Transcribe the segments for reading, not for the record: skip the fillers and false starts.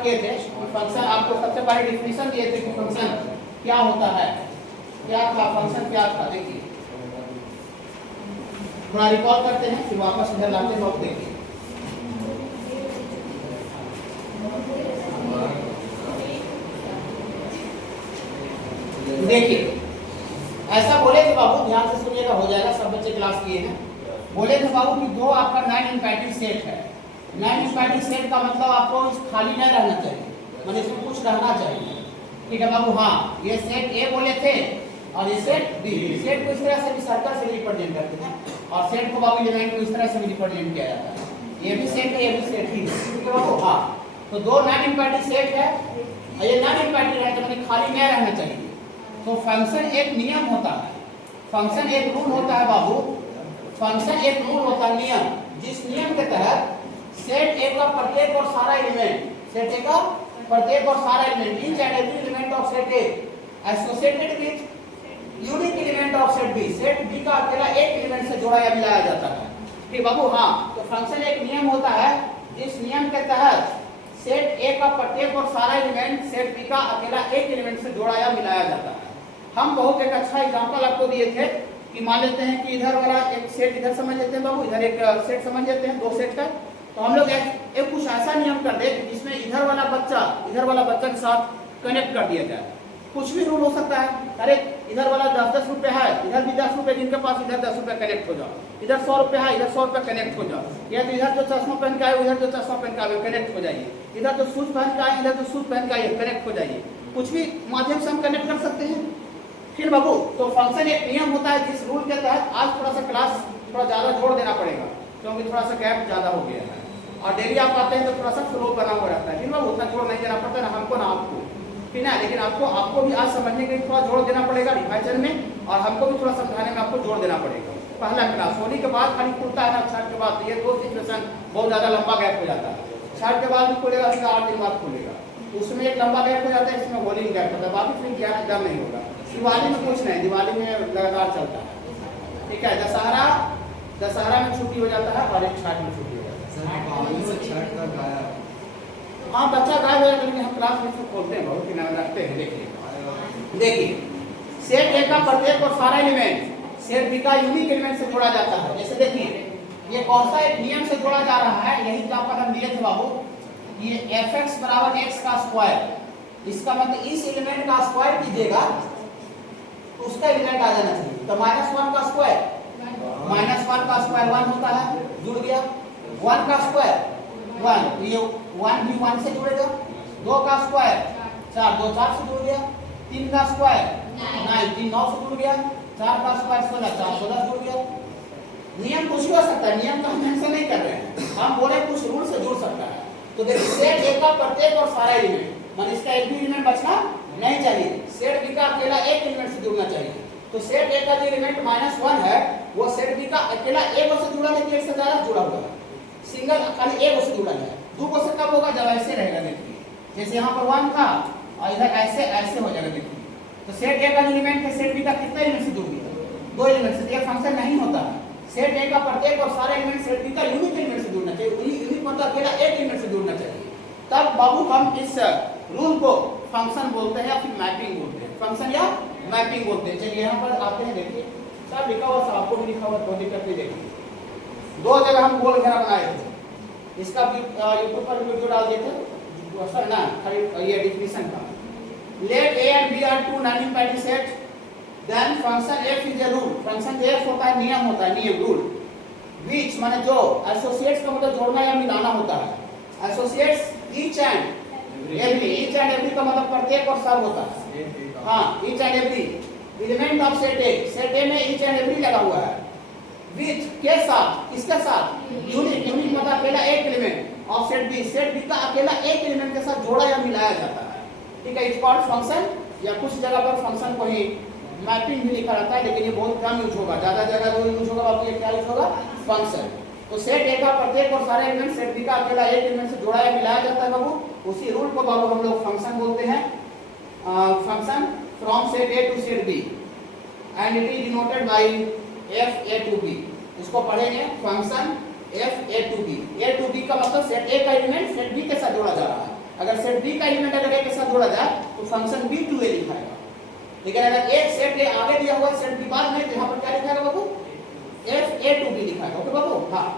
Start किए थे function, आपको सबसे पहले डिफिनेशन दिए थे कि फंक्शन क्या होता है, क्या था फंक्शन, क्या था। देखिए थोड़ा रिकॉल करते हैं फिर वापस इधर लाते हैं। वक्त देखिए देखिए ऐसा बोले थे बाबू, ध्यान से सुनिएगा, हो जाएगा, सब बच्चे क्लास किए हैं। बोले थे बाबू कि दो आपका नॉन इम्पैरेटिव सेट है। नॉन इम्पैरेटिव सेट का मतलब आपको खाली नहीं रहना चाहिए, मतलब इसमें कुछ रहना चाहिए। ठीक है बाबू, हाँ ये सेट ए बोले थे और ये सेट बी। सेट को इस तरह से भी सर्कल से रिप्रेजेंट करते हैं और सेट को बाबू एलिमेंट को इस तरह से भी रिप्रेजेंट किया जाता है। ये भी सेट है, ये भी सेट ही है। ठीक है बाबू, हाँ तो दो नॉन इम्पैरेटिव सेट है और ये नॉन इम्पैरेटिव है तो मतलब खाली नहीं रहना चाहिए। तो फंक्शन एक नियम होता है, फंक्शन एक रूल होता है बाबू, फंक्शन एक रूल होता है, नियम, जिस नियम के तहत सेट ए का प्रत्येक और सारा एलिमेंट, सेट ए का प्रत्येक और सारा element, each and every element of set A associated with unique element of set B, set B का अकेला एक एलिमेंट से जोड़ा या मिलाया जाता है। ठीक बाबू, हाँ तो फंक्शन एक नियम होता है, जिस नियम के तहत सेट ए का प्रत्येक और सारा एलिमेंट सेट बी का अकेला एक एलिमेंट से जोड़ा या मिलाया जाता है। हम बहुत एक अच्छा एग्जांपल आपको दिए थे कि मान लेते हैं कि इधर वाला एक सेट इधर समझ लेते हैं बाबू, इधर एक सेट समझ लेते हैं, दो सेट है, तो हम लोग एक कुछ ऐसा नियम कर दे जिसमें इधर वाला बच्चा के साथ कनेक्ट कर दिया जाए। कुछ भी रूल हो सकता है, अरे इधर वाला 10-10 रुपए है, इधर भी 10 रुपए, जिनके पास इधर 10 रुपए कनेक्ट हो जाओ, इधर 100 रुपए है, इधर 100 रुपए कनेक्ट हो जाओ, या तो इधर जो चश्मा पहन के आए उधर जो चश्मा पहन के आए कनेक्ट हो जाइए, इधर जो शूज पहन के आए इधर जो शूज पहन के आए कनेक्ट हो जाइए। कुछ भी माध्यम से हम कनेक्ट कर सकते हैं। फिर बाबू तो फंक्शन एक नियम होता है जिस रूल के तहत आज थोड़ा सा क्लास थोड़ा ज्यादा जोड़ देना पड़ेगा क्योंकि थोड़ा सा गैप ज्यादा हो गया है और डेली आप आते हैं तो थोड़ा सा फ्लो बना हुआ रहता है। फिर बाबू उतना जोड़ नहीं देना पड़ता ना हमको ना आपको, ठीक है, लेकिन आपको भी आज समझने के लिए थोड़ा जोड़ देना पड़ेगा रिवाइजन में और हमको भी थोड़ा समझाने में आपको जोड़ देना पड़ेगा। पहला क्लास होने के बाद खाली खुलता है ना, छठ के बाद ये दो सिचुएशन बहुत ज्यादा लंबा गैप हो जाता है। छठ के बाद भी खुलेगा, फिर 8 दिन बाद खुलेगा, उसमें एक लंबा गैप हो जाता है, इसमें होलिंग गैप होता है, बाकी फिर ज्ञान एकदम नहीं होगा। दिवाली में कुछ नहीं, दिवाली में लगातार चलता है, ठीक है। दशहरा में छुट्टी हो जाता है और एक छठ में छुट्टी हो जाता है। हाँ बच्चा गायब हो जाता है लेकिन हम क्लास में खोलते हैं, बहुत ही रखते हैं। देखिए सेट ए का प्रत्येक और सारा एलिमेंट सेट बी का यूनिक एलिमेंट से जोड़ा जाता है। जैसे देखिए ये कौन सा एक नियम से जोड़ा जा रहा है, यही तो आपका हम दिए थे बाबू, ये fx बराबर x का स्क्वायर, इसका मतलब इस एलिमेंट का स्क्वायर कीजिएगा उसका एलिमेंट आ जाना चाहिए। तो -1 का स्क्वायर, -1 का स्क्वायर 1 होता है, जुड़ गया। 1 का स्क्वायर 1, ये 1 भी 1 से जुड़ेगा। 2 का स्क्वायर 4, 2 4 से जुड़ गया। 3 का स्क्वायर 9, 3 9 से जुड़ गया। 4 का स्क्वायर 16, 4 16 जुड़ गया। नियम कुछ भी हो सकता है, नियम का हम मेंशन नहीं कर रहे हैं, हम बोले कुछ रूल से जुड़ सकता है। तो देखिए सेट ए का प्रत्येक और सारा एलिमेंट, मतलब इसका एक भी एलिमेंट बचना नहीं चाहिए, सेट बी का अकेला एक एलिमेंट से जुड़ना चाहिए। तो सेट ए का जो एलिमेंट -1 है वो सेट बी का अकेला एक से जुड़ा है कि एक से ज्यादा जुड़ा हुआ है, सिंगल खाली एक से जुड़ा है। 2 से कब होगा, जब ऐसे रहेगा। देखिए जैसे यहाँ पर 1 था और इधर ऐसे ऐसे हो जाएगा। देखिए तो सेट ए का जो एलिमेंट है सेट बी का कितना एलिमेंट से जुड़ गया, 2 एलिमेंट से। ये फंक्शन नहीं होता है, सेट ए का प्रत्येक और सारे एलिमेंट सेट बी का यूनिक एलिमेंट से जुड़ना चाहिए, यूनिक मतलब अकेला एक एलिमेंट से जुड़ना चाहिए। तब बाबू हम इस रूल को फंक्शन बोलते हैं या फिर मैपिंग बोलते हैं, फंक्शन या मैपिंग बोलते हैं। चलिए यहाँ पर आते हैं, देखिए सब लिखा हुआ, सब आपको भी लिखा हुआ, कोई दिक्कत नहीं। देखिए 2 जगह हम गोल घेरा बनाए थे, इसका भी यूट्यूब पर वीडियो डाल दिए थे सर ना, ये डिफिनेशन का। Let A and B are 2 non imperative set, then function F is a rule. Function F होता है नियम, होता है नियम, रूल। व्हिच माने जो, एसोसिएट्स का मतलब जोड़ना या मिलाना होता है, associates each and every, each and every का मतलब प्रत्येक और सब होता है। हाँ each and every element of set A, set ए में ईच एंड एवरी लगा हुआ है। विच के साथ, किसके साथ, यूनिक, यूनिक मतलब अकेला एक element of set B, set B का अकेला एक एलिमेंट के साथ जोड़ा या मिलाया जाता है, ठीक है। इट्स कॉल्ड फंक्शन, या कुछ जगह पर फंक्शन को ही मैपिंग भी लिखा रहता है लेकिन ये बहुत कम यूज होगा, ज्यादा जगह जो यूज होगा आपको ये क्या यूज होगा, फंक्शन। तो सेट ए का प्रत्येक और सारे एलिमेंट सेट बी का अकेला एक एलिमेंट से जोड़ा या मिलाया जाता है बाबू, उसी रूल को बाबू हम लोग फंक्शन बोलते हैं। Function from set A to set B and it is denoted by F A to B. इसको पढ़ेंगे function F A to B. A to B का मतलब सेट ए का एलिमेंट सेट बी के साथ जोड़ा जा रहा है। अगर सेट सेट बी का एलिमेंट अगर ए के साथ जोड़ा जाए तो फंक्शन बी 2a लिखाएगा। लेकिन अगर एक सेट ए आगे दिया हुआ सेट बी बाद में, तो यहाँ पर क्या लिखाएगा बाबू? fa2b लिखाएगा। ओके बाबू, हाँ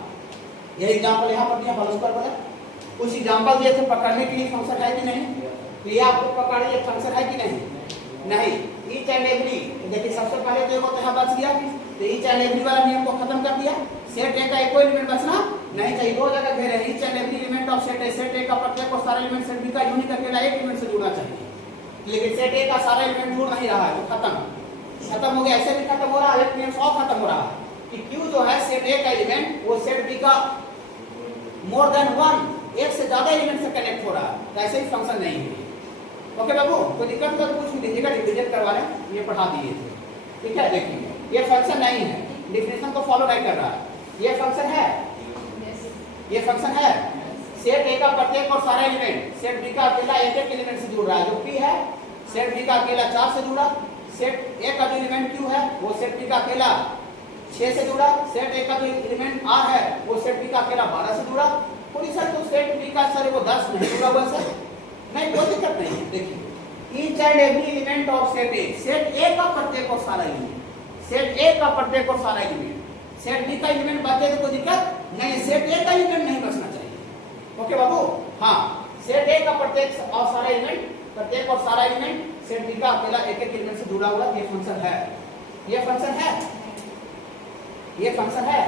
ये एग्जांपल यहाँ पर दिया फॉलो कर बोला। कुछ एग्जांपल दिए थे पकड़ने के लिए फंक्शन है कि नहीं, तो ये आपको पकड़ ये फंक्शन है कि नहीं? नहीं। ईच एंड एवरी, देखिए सबसे पहले तो एक यहाँ बच गया, तो ईच एंड एवरी वाला नियम को खत्म कर दिया। सेट ए का एक कोई एलिमेंट बचना नहीं चाहिए, दो जगह घेरे हैं। Each and every element of set ए का प्रत्येक और सारा एलिमेंट सेट बी का यूनिक अकेला एक एलिमेंट से जुड़ना चाहिए। लेकिन सेट ए का सारा एलिमेंट जुड़ नहीं रहा है, तो खत्म हो गया। ऐसे भी खत्म हो रहा है, एक नियम और खत्म हो रहा है कि क्यू जो है सेट ए का एलिमेंट वो सेट बी का मोर देन वन, एक से ज्यादा एलिमेंट से कनेक्ट हो रहा है, तो ऐसे ही फंक्शन नहीं है। ओके बाबू, कोई दिक्कत तो पूछ लीजिएगा, रिविजन करवा रहे हैं, ये पढ़ा दिए थे, ठीक है। देखिए ये फंक्शन नहीं है, डिफिनेशन को फॉलो नहीं कर रहा है। ये फंक्शन है, ये फंक्शन है। सेट ए का प्रत्येक और सारा एलिमेंट सेट बी का अकेला एक एलिमेंट से जुड़ रहा है, जो पी है। सेट बी का अकेला 4 से जुड़ा। सेट ए का जो एलिमेंट क्यू है वो सेट बी का अकेला 6 से जुड़ा। सेट ए का जो एलिमेंट आर है वो सेट बी का अकेला 12 से जुड़ा। कोई सर तो सेट बी का सर वो 10 नहीं जुड़ा हुआ सर, नहीं कोई दिक्कत नहीं है। देखिए each and every element of set A, set ए का प्रत्येक और सारा एलिमेंट, सेट ए का प्रत्येक और सारा एलिमेंट। सेट बी का एलिमेंट बचे तो कोई दिक्कत नहीं, सेट ए का एलिमेंट नहीं बचना चाहिए। ओके बाबू, हाँ सेट ए का प्रत्येक और सारा एलिमेंट, प्रत्येक और सारा एलिमेंट सेट बी का अकेला एक एलिमेंट से जुड़ा हुआ, ये फंक्शन है। ये फंक्शन है, ये फंक्शन है।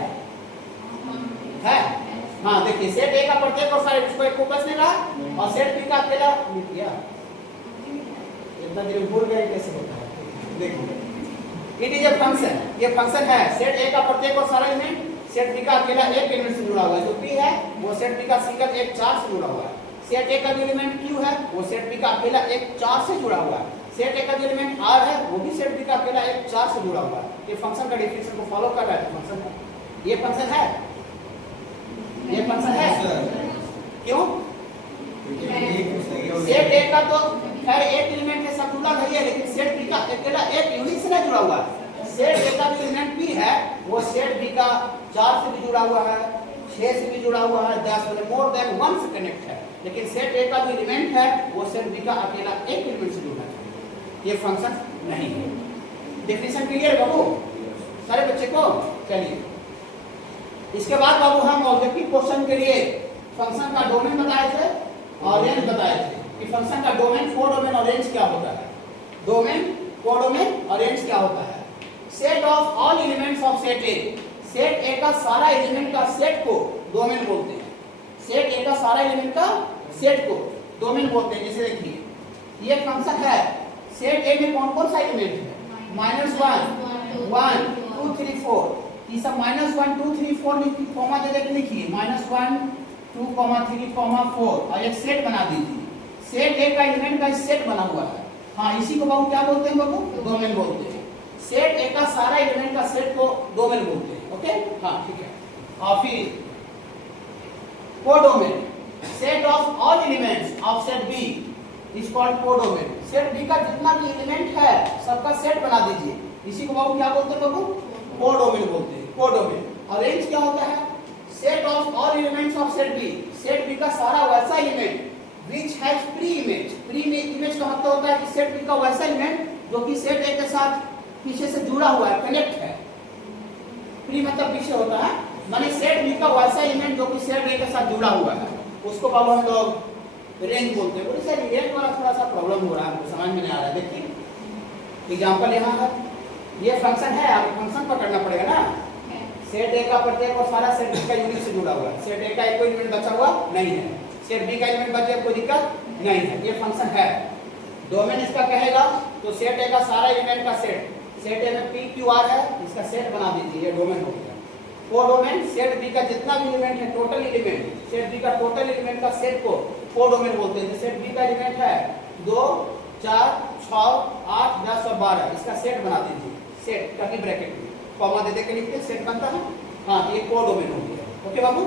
हाँ देखिए सेट ए का प्रत्येक और सारे इसको एक फोकस नहीं रहा, और सेट बी का अकेला किया, इतना देर भूल गए कैसे होता है। देखिए इट इज ए फंक्शन, ये फंक्शन है। सेट ए का प्रत्येक और सारा एलिमेंट सेट बी का अकेला एक एलिमेंट से जुड़ा हुआ है, जो पी है वो सेट बी का सिंगल एक 4 से जुड़ा हुआ है। सेट ए का जो एलिमेंट क्यू है वो सेट बी का अकेला एक 4 से जुड़ा हुआ है। सेट ए का जो एलिमेंट आर है वो भी सेट बी का अकेला एक 4 से जुड़ा हुआ है। ये फंक्शन का डेफिनेशन को फॉलो कर रहा है, फंक्शन है। ये फंक्शन है, ये फंक्शन है। क्यों? सेट ए का तो खैर एक एलिमेंट के साथ जुड़ा नहीं है, लेकिन सेट बी का अकेला एक यूनिट से नहीं जुड़ा हुआ है। सेट ए का जो एलिमेंट पी है वो सेट बी का 4 से भी जुड़ा हुआ है, 6 से भी जुड़ा हुआ है, 10 से मोर देन 1 से कनेक्ट है। लेकिन सेट ए का जो एलिमेंट है वो सेट बी का अकेला एक एलिमेंट से जुड़ा है, ये फंक्शन नहीं है। डेफिनेशन क्लियर है बाबू सारे बच्चे को? चलिए इसके बाद बाबू हम ऑब्जेक्टिव क्वेश्चन के लिए फंक्शन का डोमेन बताए थे और रेंज बताए थे कि फंक्शन का डोमेन, कोडोमेन और रेंज क्या होता है। डोमेन, कोडोमेन और रेंज क्या होता है? Set of all elements of set A, set ए का सारा एलिमेंट का सेट को डोमेन बोलते हैं। सेट ए का सारा एलिमेंट का सेट को डोमेन बोलते हैं। जैसे देखिए ये फंक्शन है, सेट ए में कौन कौन सा एलिमेंट है? -1 1 2 3 4, ये सब -1 2 3 4 लिखिए, कॉमा दे के लिखिए, -1 2 3 4 और एक सेट बना दीजिए। सेट ए का एलिमेंट का सेट बना हुआ है, हाँ इसी को बाबू क्या बोलते हैं बाबू? डोमेन बोलते हैं। सेट ए का सारा एलिमेंट का सेट को डोमेन बोलते हैं। ओके हाँ ठीक है। और फिर codomain, set of all elements of set B is called codomain. Set B का जितना भी एलिमेंट है सबका सेट बना दीजिए, इसी को बाबू क्या बोलते हैं बाबू? कोडोमेन बोलते हैं, कोडोमेन। और रेंज क्या होता है? Set of all elements of set B, set B का सारा वैसा element which has preimage, preimage का मतलब होता है कि सेट बी का वैसा एलिमेंट जो कि सेट ए के साथ पीछे से जुड़ा हुआ है, कनेक्ट है। प्री मतलब पीछे होता है, माने सेट बी का वैसा एलिमेंट जो कि सेट ए के साथ जुड़ा हुआ है, उसको बाबू हम लोग रेंज बोलते हैं। बोले सर रेंज वाला थोड़ा सा प्रॉब्लम हो रहा है, समझ में नहीं आ रहा है। देखिए एग्जांपल यहाँ है, ये फंक्शन है, आपको फंक्शन पकड़ना पड़ेगा ना। सेट ए का प्रत्येक और सारा सेट बी का यूनिट से जुड़ा हुआ है, सेट ए का एक कोई एलिमेंट बचा हुआ नहीं है, सेट बी का एलिमेंट बचे कोई दिक्कत नहीं है, ये फंक्शन है। डोमेन इसका कहेगा तो सेट ए का सारा एलिमेंट का सेट, सेट ए में पी क्यू आर है, इसका सेट बना दीजिए, ये डोमेन हो गया। कोडोमेन, सेट बी का जितना भी एलिमेंट है, टोटल एलिमेंट, सेट बी का टोटल एलिमेंट का सेट को कोडोमेन बोलते हैं। सेट बी का एलिमेंट है 2 4 6 8 10 और 12, इसका सेट बना दीजिए, सेट कर्ली ब्रैकेट में कॉमा दे के लिखते हैं, सेट बनता है। हाँ ये कोडोमेन हो गया। ओके बाबू,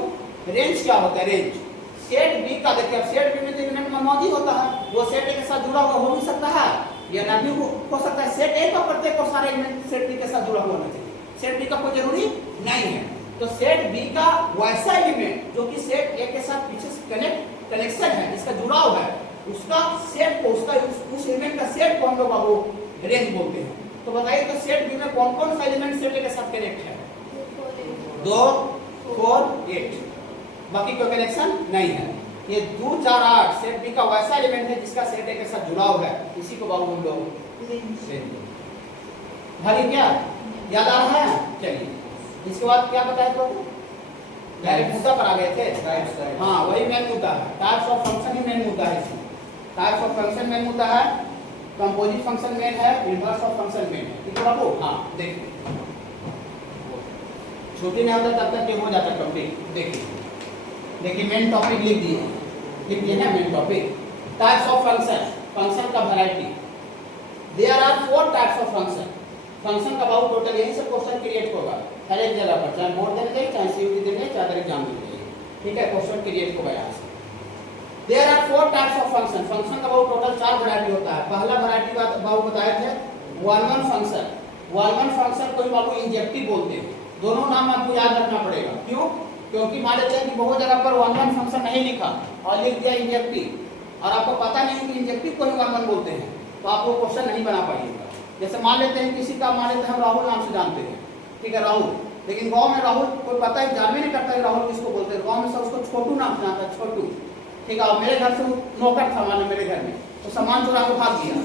रेंज क्या होता है? रेंज सेट बी का, देखिए सेट बी में तो एलिमेंट मौजूद होता है, वो सेट ए के साथ जुड़ा हुआ हो भी सकता है या ना भी हो सकता है। सेट ए का प्रत्येक और सारे एलिमेंट सेट बी के साथ जुड़ा हुआ होना चाहिए, सेट बी का कोई जरूरी नहीं है। तो सेट बी का वैसा एलिमेंट जो कि सेट ए के साथ पीछे से कनेक्शन है, इसका जुड़ाव है, उसका सेट को उस एलिमेंट का सेट को हम लोग बाबू रेंज बोलते हैं। तो बताइए तो सेट बी में कौन कौन सा एलिमेंट सेट ए के साथ कनेक्ट है? 2 4 8, बाकी कोई कनेक्शन नहीं है। ये 2 4 8 सेट बी का वैसा एलिमेंट है जिसका सेट ए के साथ जुड़ा हुआ है, इसी को बाबू हम लोग रेंज। भाई क्या याद आ रहा है? चलिए इसके बाद क्या बताए तो डायरेक्ट मुद्दा पर आ गए थे। हाँ वही मेन मुद्दा है, types of function he main मुद्दा है इसमें। टाइप्स ऑफ फंक्शन मेन मुद्दा है, कंपोजिट फंक्शन मेन है, इनवर्स ऑफ फंक्शन मेन है। ठीक है बाबू? हाँ देखिए छुट्टी नहीं होता तब तक ये हो जाता टॉपिक। देखिए मेन टॉपिक लिख दिए ना main topic. Types of function, function का variety. There are 4 types of function. Function का बाबू टोटल यही सब क्वेश्चन क्रिएट होगा हर एक जगह पर, चाहे बोर्ड देने दे, चाहे सीयूटी देने, चाहे अदर एग्जाम देने दे। ठीक है, क्वेश्चन क्रिएट होगा यहाँ से। There are 4 types of function. Function का बाबू टोटल 4 वैरायटी होता है। पहला वैरायटी बाबू बताए थे 1-1 फंक्शन। 1-1 फंक्शन को ही बाबू इंजेक्टिव बोलते हैं। दोनों नाम आपको याद रखना पड़ेगा। क्यों? क्योंकि मान लेते हैं कि बहुत जगह पर 1-1 फंक्शन नहीं लिखा और लिख दिया इंजेक्टिव, और आपको पता नहीं कि इंजेक्टिव को ही 1-1 बोलते हैं, तो आप वो क्वेश्चन नहीं बना पाइएगा। जैसे मान लेते हैं किसी का, मान लेते हैं हम राहुल नाम से जानते हैं, ठीक है राहुल, लेकिन गांव में राहुल कोई पता है जानवे नहीं करता है राहुल किसको बोलते हैं। गांव में सब उसको छोटू नाम से जानता है, छोटू। ठीक है, मेरे घर से नौकर था माने मेरे घर में, तो सामान चुरा के भाग गया,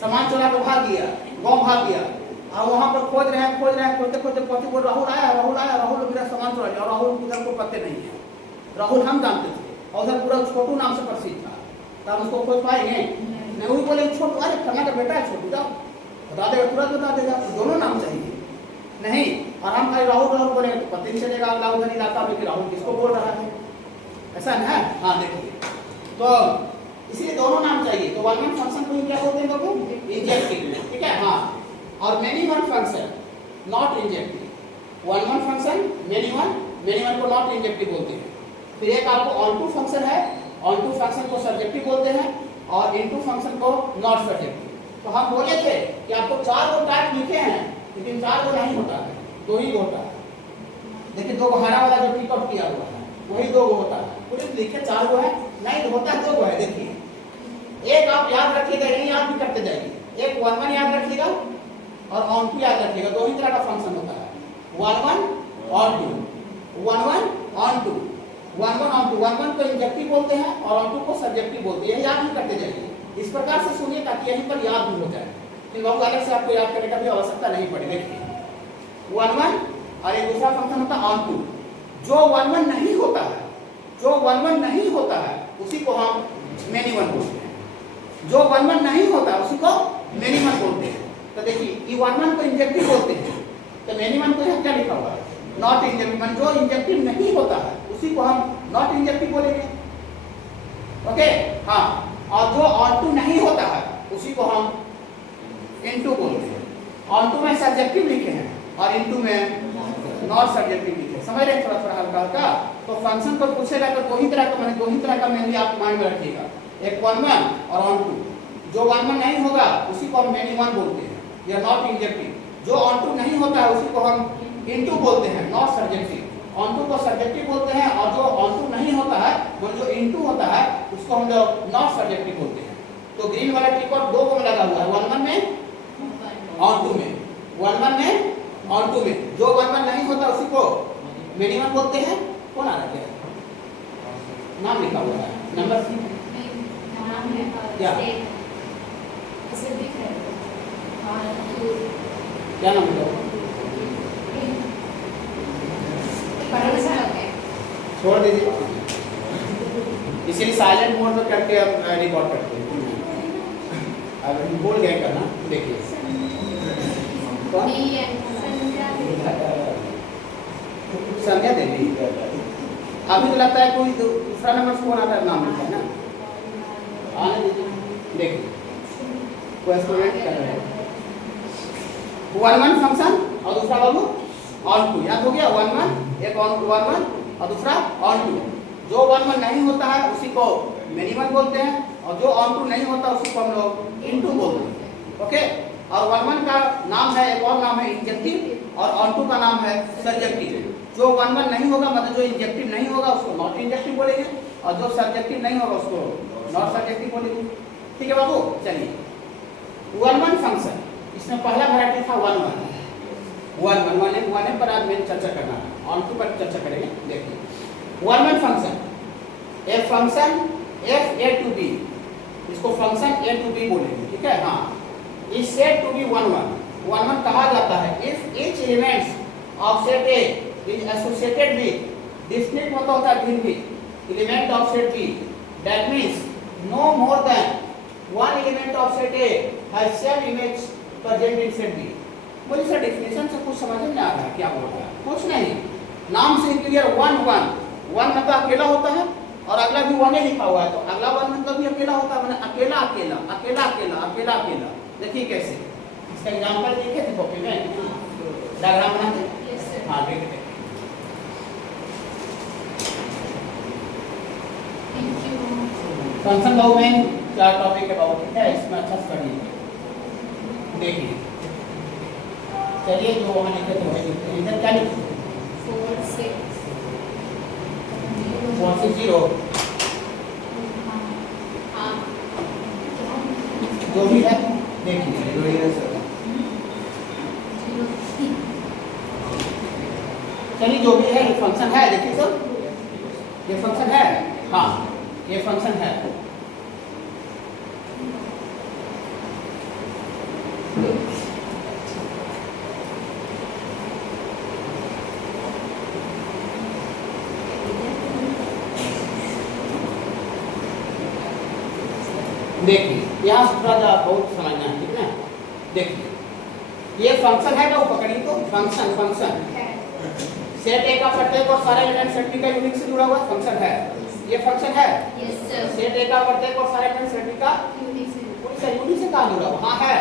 सामान चुरा के भाग गया, गाँव भाग गया, और वहाँ पर खोज रहे हैं खोजते खोजते बोल राहुल आया राहुल मेरा सामान चुरा लिया, और राहुल उधर को पत्ते नहीं है। राहुल हम जानते थे और उधर पूरा छोटू नाम से प्रसिद्ध था, तो हम उसको खोज पाएंगे नहीं। वही बोले छोटू, अरे फलना का बेटा है छोटू, जाओ बता देगा, तुरंत बता देगा। दोनों नाम चाहिए नहीं, और हम खाली राहुल बोलेंगे तो पता नहीं चलेगा अगला उधर इलाका में कि राहुल किसको बोल रहा है, ऐसा है। हाँ देखिए, तो इसलिए दोनों नाम चाहिए। तो 1-1 फंक्शन को क्या बोलते हैं बाबू? इंजेक्टिव। ठीक है, हाँ। और many one function not injective. 1-1 function many one को नॉट इंजेक्टिव बोलते हैं। फिर एक आपको ऑन-टू फंक्शन है, ऑन-टू फंक्शन को सब्जेक्टिव बोलते हैं, और इन-टू फंक्शन को नॉट सब्जेक्टिव। तो हम बोले थे कि आपको 4 गो टाइप लिखे हैं, लेकिन 4 गो नहीं होता है, 2 ही होता है। देखिए 2 गो हरा वाला जो टिक आउट किया हुआ है वही 2 गो होता है। पूरे लिखे 4 गो है, नहीं तो होता है 2 गो है। देखिए एक आप याद रखिएगा, यही याद भी करते जाइए। एक 1-1 याद रखिएगा और ऑन-टू याद रखिएगा। 2 ही तरह का फंक्शन होता है, 1-1 ऑन-टू, 1-1 ऑन-टू, 1-1 ऑन-टू। 1-1 को इंजेक्टिव बोलते हैं और ऑन-टू को सब्जेक्टिव बोलते हैं। यही याद भी करते जाइए, इस प्रकार से सुनिए ताकि यहीं पर याद भी हो जाए। इन बहुत अलग से आपको याद करने का भी आवश्यकता नहीं पड़ेगी। देखिए 1-1 और एक दूसरा फंक्शन होता है ऑन-टू। जो 1-1 नहीं होता है, जो 1-1 नहीं होता है उसी को हम मेनी वन बोलते हैं। जो 1-1 नहीं होता उसी को मेनी वन बोलते हैं। तो देखिए 1-1 को इंजेक्टिव बोलते हैं, तो मेनी वन को यहाँ क्या लिखा हुआ है? Not injective. जो इंजेक्टिव नहीं होता है उसी को हम नॉट इंजेक्टिव बोलेंगे। ओके, हाँ। और जो ऑन-टू नहीं होता है उसी को हम इनटू बोलते हैं। ऑन-टू में सब्जेक्टिव लिखे हैं और इनटू में नॉट सब्जेक्टिव लिखे हैं। समझ रहे हैं? थोड़ा हल्का हल्का। तो फंक्शन को पूछेगा तो 2 ही तरह का, मैंने 2 ही तरह का मेनली आप माइंड में रखिएगा, एक 1-1 और ऑन-टू। जो 1-1 नहीं होगा उसी को हम मेनी वन बोलते हैं, या नॉट इंजेक्टिव। जो ऑन-टू नहीं होता है उसी को हम इनटू बोलते हैं, नॉट सब्जेक्टिव। ऑन-टू को सब्जेक्टिव बोलते हैं, और जो ऑन-टू नहीं होता है वो जो इनटू होता है उसको हम लोग नॉट सब्जेक्टिव बोलते हैं। तो ग्रीन वाला टिक आउट 2 को लगा हुआ है, 1-1 में, ऑन-टू में। 1-1 में, ऑन-टू में। जो 1-1 नहीं होता उसी को मेनी वन बोलते हैं। कौन आ रहा है? नाम लिखा हुआ है, नंबर क्या क्या नाम लिखा हुआ? छोड़ दीजिए, इसीलिए साइलेंट मोड में करके अब रिकॉर्ड करते हैं। अब बोल गए करना, देखिए संध्या देवी। अभी तो लगता है कोई दूसरा नंबर से कौन आता है, नाम लिखा है ना, आने दीजिए। देखिए कोई स्टूडेंट कर रहे हैं 1-1 फंक्शन और दूसरा बाबू ऑन-टू। याद हो गया? 1-1, एक 1-1 और दूसरा ऑन-टू। जो 1-1 नहीं होता है उसी को मेनी वन बोलते हैं, और जो ऑन-टू नहीं होता उसी को हम लोग इनटू बोलते हैं। ओके, और 1-1 का नाम है, एक और नाम है इंजेक्टिव, और ऑन-टू का नाम है सब्जेक्टिव। जो 1-1 नहीं होगा मतलब जो इंजेक्टिव नहीं होगा उसको नॉट इंजेक्टिव बोलेंगे, और जो सब्जेक्टिव नहीं होगा उसको नॉट सब्जेक्टिव बोलेंगे। ठीक है बाबू, चलिए 1-1 फंक्शन, इसमें पहला वैरायटी था 1-1 पर आज मैं चर्चा करना है, ऑन टू पर चर्चा करेंगे। देखिए 1-1 function, a function f a to b, इसको फंक्शन a to b बोलेंगे। ठीक है, हाँ, इस सेट टू बी 1-1 कहा जाता है if each elements of set A is associated with discrete मतलब होता है भिन्न element of set B, that means no more than one element of set A has same image present in set B। मुझे sir definition से कुछ समझ में नहीं आ रहा है, क्या बोल रहा है? कुछ नहीं, नाम से क्लियर 1-1 मतलब अकेला होता है और अगला भी 1 लिखा हुआ है, तो अगला 1 मतलब भी अकेला होता है, मतलब अकेला अकेला अकेला अकेला अकेला अकेला। देखिए कैसे, इसका एग्जांपल देखे थे कॉपी में, डायग्राम बनाते। हाँ देखते, फंक्शन बहु में क्या टॉपिक है बाबू, ठीक है, इसमें अच्छा से पढ़िए। देखिए चलिए जो वहाँ लिखे थे वही लिखते हैं। इधर क्या लिखे? 4 6 0 जो भी है देखिए, जो भी है चलिए जो भी है ये फंक्शन है। देखिए सर ये फंक्शन है, हाँ ये फंक्शन है। देखिए यहाँ से थोड़ा बहुत समझना है, ठीक है। देखिए ये फंक्शन है ना, पकड़िए तो फंक्शन सेट ए का प्रत्येक और सारे एलिमेंट सेट बी का यूनिक से जुड़ा हुआ फंक्शन है। ये फंक्शन है सेट ए का प्रत्येक और सारे एलिमेंट सेट बी का यूनिक से कहाँ जुड़ा हुआ? हाँ है,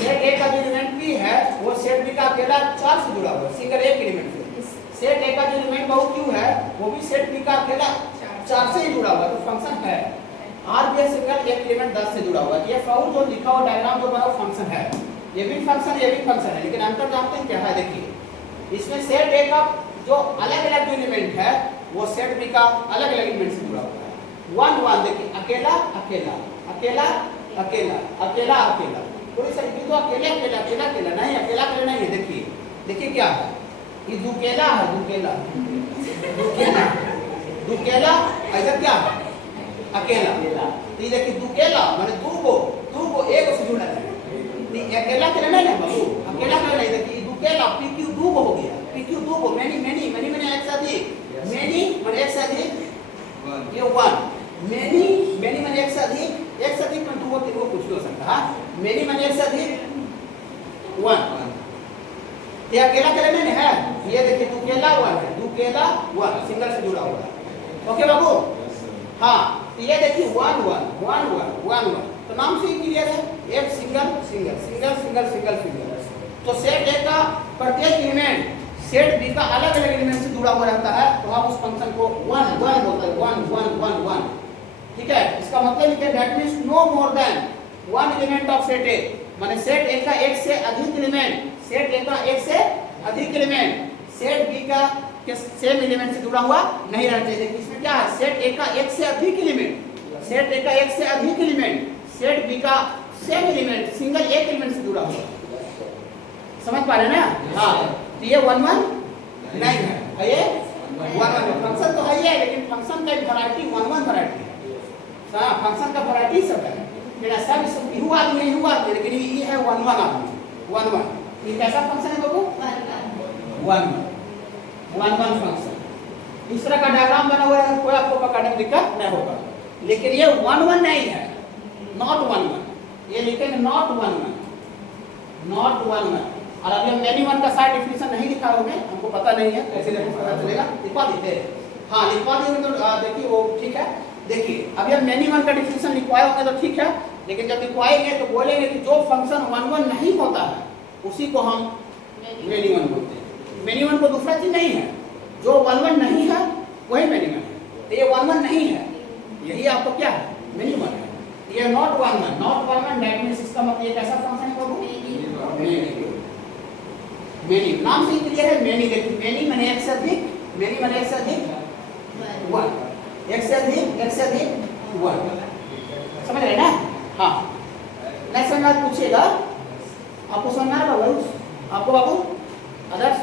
सेट ए का जो एलिमेंट बी है वो सेट बी का अकेला 4 से जुड़ा हुआ है, सिंगल एक एलिमेंट से। सेट ए का जो एलिमेंट बहु क्यू है वो भी सेट बी का अकेला 4 से ही जुड़ा हुआ है, तो फंक्शन है। आर बी सिंगल एक एलिमेंट 10 से जुड़ा हुआ है। ये फाउल जो लिखा हुआ डायग्राम जो बना फंक्शन है, ये भी फंक्शन ये भी फंक्शन है, लेकिन अंतर जानते हैं क्या है? देखिए इसमें सेट ए का जो अलग अलग जो एलिमेंट है वो सेट बी का अलग अलग एलिमेंट से जुड़ा हुआ है। 1-1 देखिए अकेला अकेला अकेला अकेला अकेला अकेला, पूरी सर्किट तो अकेले अकेला अकेला अकेला नहीं, अकेला अकेला नहीं है। देखिए देखिए क्या है, ये दुकेला है, दुकेला दुकेला दुकेला, ऐसा क्या है? अकेला। तो ये देखिए दुकेला माने दो को एक से जुड़ा है, अकेला अकेला नहीं है बाबू, अकेला अकेला नहीं। देखिए दुकेला पी क्यू दो हो गया, पी क्यू दो को मेनी मेनी मेनी मेनी एक साथ ही, मेनी माने एक साथ ही ये 1, मेनी मेनी माने एक साथ ही में दो तीन को कुछ भी हो सकता है। मेनी माने एक साथ ही 1, ये अकेला अकेला नहीं है। ये देखिए दुकेला 1 है, दुकेला 1 सिंगल से जुड़ा हुआ है। ओके बाबू, हाँ तो ये देखिए 1-1 तो नाम से ही क्लियर है, एक single single single single single single. तो सेट ए का प्रत्येक एलिमेंट सेट बी का अलग अलग एलिमेंट से जुड़ा हुआ रहता है, तो हम उस फंक्शन को 1-1 बोलते हैं, 1-1-1-1। ठीक है, इसका मतलब लिखे that means no more than one element of set A, माने सेट ए का एक से अधिक एलिमेंट, सेट ए का एक से अधिक एलिमेंट सेट बी का के सेम एलिमेंट से जुड़ा हुआ नहीं रहना चाहिए। इसमें क्या है? सेट ए का एक से अधिक एलिमेंट, सेट ए का एक से अधिक एलिमेंट सेट बी का सेम एलिमेंट सिंगल एक एलिमेंट से जुड़ा हुआ। समझ पा रहे हैं ना? हाँ, तो ये 1-1 नहीं है, ये 1-1 फंक्शन तो है ये, लेकिन फंक्शन का एक वैरायटी 1-1 वैरायटी है। हाँ, फंक्शन का वैरायटी सब है, मेरा सब हुआ नहीं हुआ, लेकिन ये है 1-1 आदमी 1-1। ये कैसा फंक्शन है बाबू? 1-1 फंक्शन। इस तरह का डायग्राम बना हुआ है, कोई आपको पकड़ने में दिक्कत नहीं होगा। लेकिन ये 1-1 नहीं है, नॉट 1-1। ये लिखेंगे नॉट 1-1। और अभी हम मेनी 1 का साइड डेफिनेशन नहीं लिखा होंगे, हमको पता नहीं है, कैसे पता चलेगा? लिखवा देते हैं, हाँ लिखवा देंगे तो देखिए वो ठीक है। देखिए अभी हम मेनी 1 का डेफिनेशन लिखवाए होंगे तो ठीक है, लेकिन जब लिखवाएंगे तो बोलेंगे कि जो फंक्शन 1-1 नहीं होता है उसी को हम मेनी 1 बोलते हैं। मेनी 1 को दूसरा चीज नहीं है, जो 1-1 नहीं है वही मेनी 1 है। तो ये 1-1 नहीं है, यही आपको क्या है? मेनी 1 है। ये नॉट 1-1 दैट मींस इसका मतलब ये कैसा फंक्शन है बाबू? मेनी नाम से क्लियर है, मेनी। देखिए मेनी माने एक से अधिक, मेनी माने एक से अधिक 1। एक से अधिक 1, समझ रहे ना? हाँ, नेक्स्ट में आप पूछिएगा, आपको समझ में आ रहा है आपको बाबू? अदर्स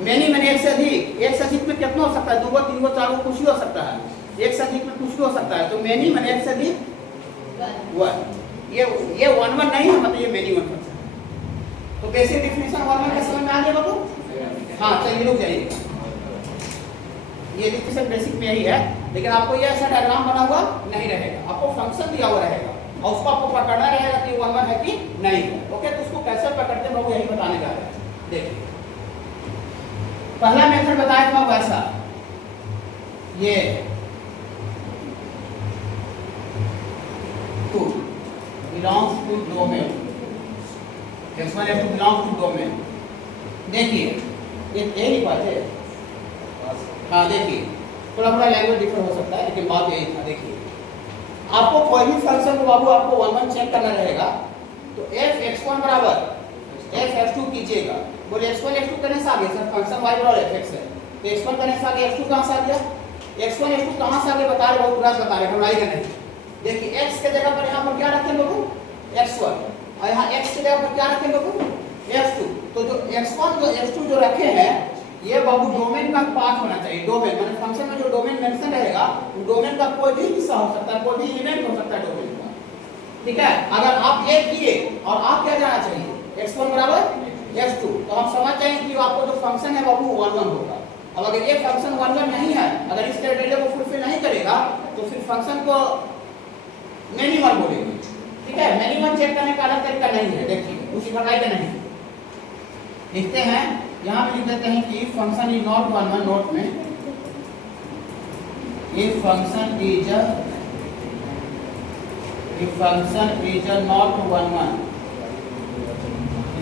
मेनी मैंने एक से अधिक में कितना हो सकता है? 2 3 4 कुछ भी हो सकता है, एक से अधिक में कुछ भी हो सकता है। तो मेनी मैंने एक से अधिक 1, ये 1 1 नहीं है, मतलब ये मेनी 1 फंक्शन है। तो बेसिक डेफिनेशन 1 1 का समझ में आ गया बाबू? हाँ, चलिए रुक जाइए, ये डेफिनेशन बेसिक में यही है, लेकिन आपको ये ऐसा डायग्राम बना हुआ नहीं रहेगा, आपको फंक्शन दिया हुआ रहेगा और उसको आपको पकड़ना रहेगा कि 1 1 है कि नहीं है। ओके, तो उसको कैसे पकड़ते हैं बाबू, यही बताने जा रहे हैं। देखिए, पहला मेथड बताया था वैसा, ये 2 belongs to domain, x1 x2 belongs to domain. देखिए ये लिखा है, हाँ देखिए थोड़ा लैंग्वेज डिफर हो सकता है, लेकिन बात यही था। देखिए, आपको कोई भी फंक्शन को बाबू आपको 1 1 चेक करना रहेगा, तो f x1 बराबर f x2 कीजिएगा। बोले x1 x2 करने से आ गया सर, फंक्शन y बराबर fx है, तो x1 करने से आ गया, x2 कहां से आ गया? x1 x2 कहां से आ गया बता रहे, बहुत पूरा बता रहे, घबराइएगा नहीं। देखिए x के जगह पर यहां पर क्या रखें लोगों? x1, और यहां x की जगह पर क्या रखें लोगों? x2। तो जो x1 जो x2 जो रखे हैं, ये बाबू डोमेन का पार्ट होना चाहिए। डोमेन माने फंक्शन में जो डोमेन मेंशन रहेगा, वो डोमेन का कोई भी हिस्सा हो सकता है, कोई भी एलिमेंट हो सकता है डोमेन का, ठीक है? अगर आप ये किए और आप क्या जाना चाहिए, x1 बराबर x2, तो हम समझ जाएंगे कि आपको जो फंक्शन है बाबू 1 1 होगा। अब अगर ये फंक्शन 1 1 नहीं है, अगर इस क्राइटेरिया को फुलफिल नहीं करेगा, तो फिर फंक्शन को मेनी 1 बोलेंगे, ठीक है? मेनी 1 चेक करने का अलग तरीका नहीं है, देखिए उसी घटाएगा नहीं। लिखते हैं, यहाँ पे लिख देते हैं कि फंक्शन इज नॉट 1 1, नोट में if function is not 1 1,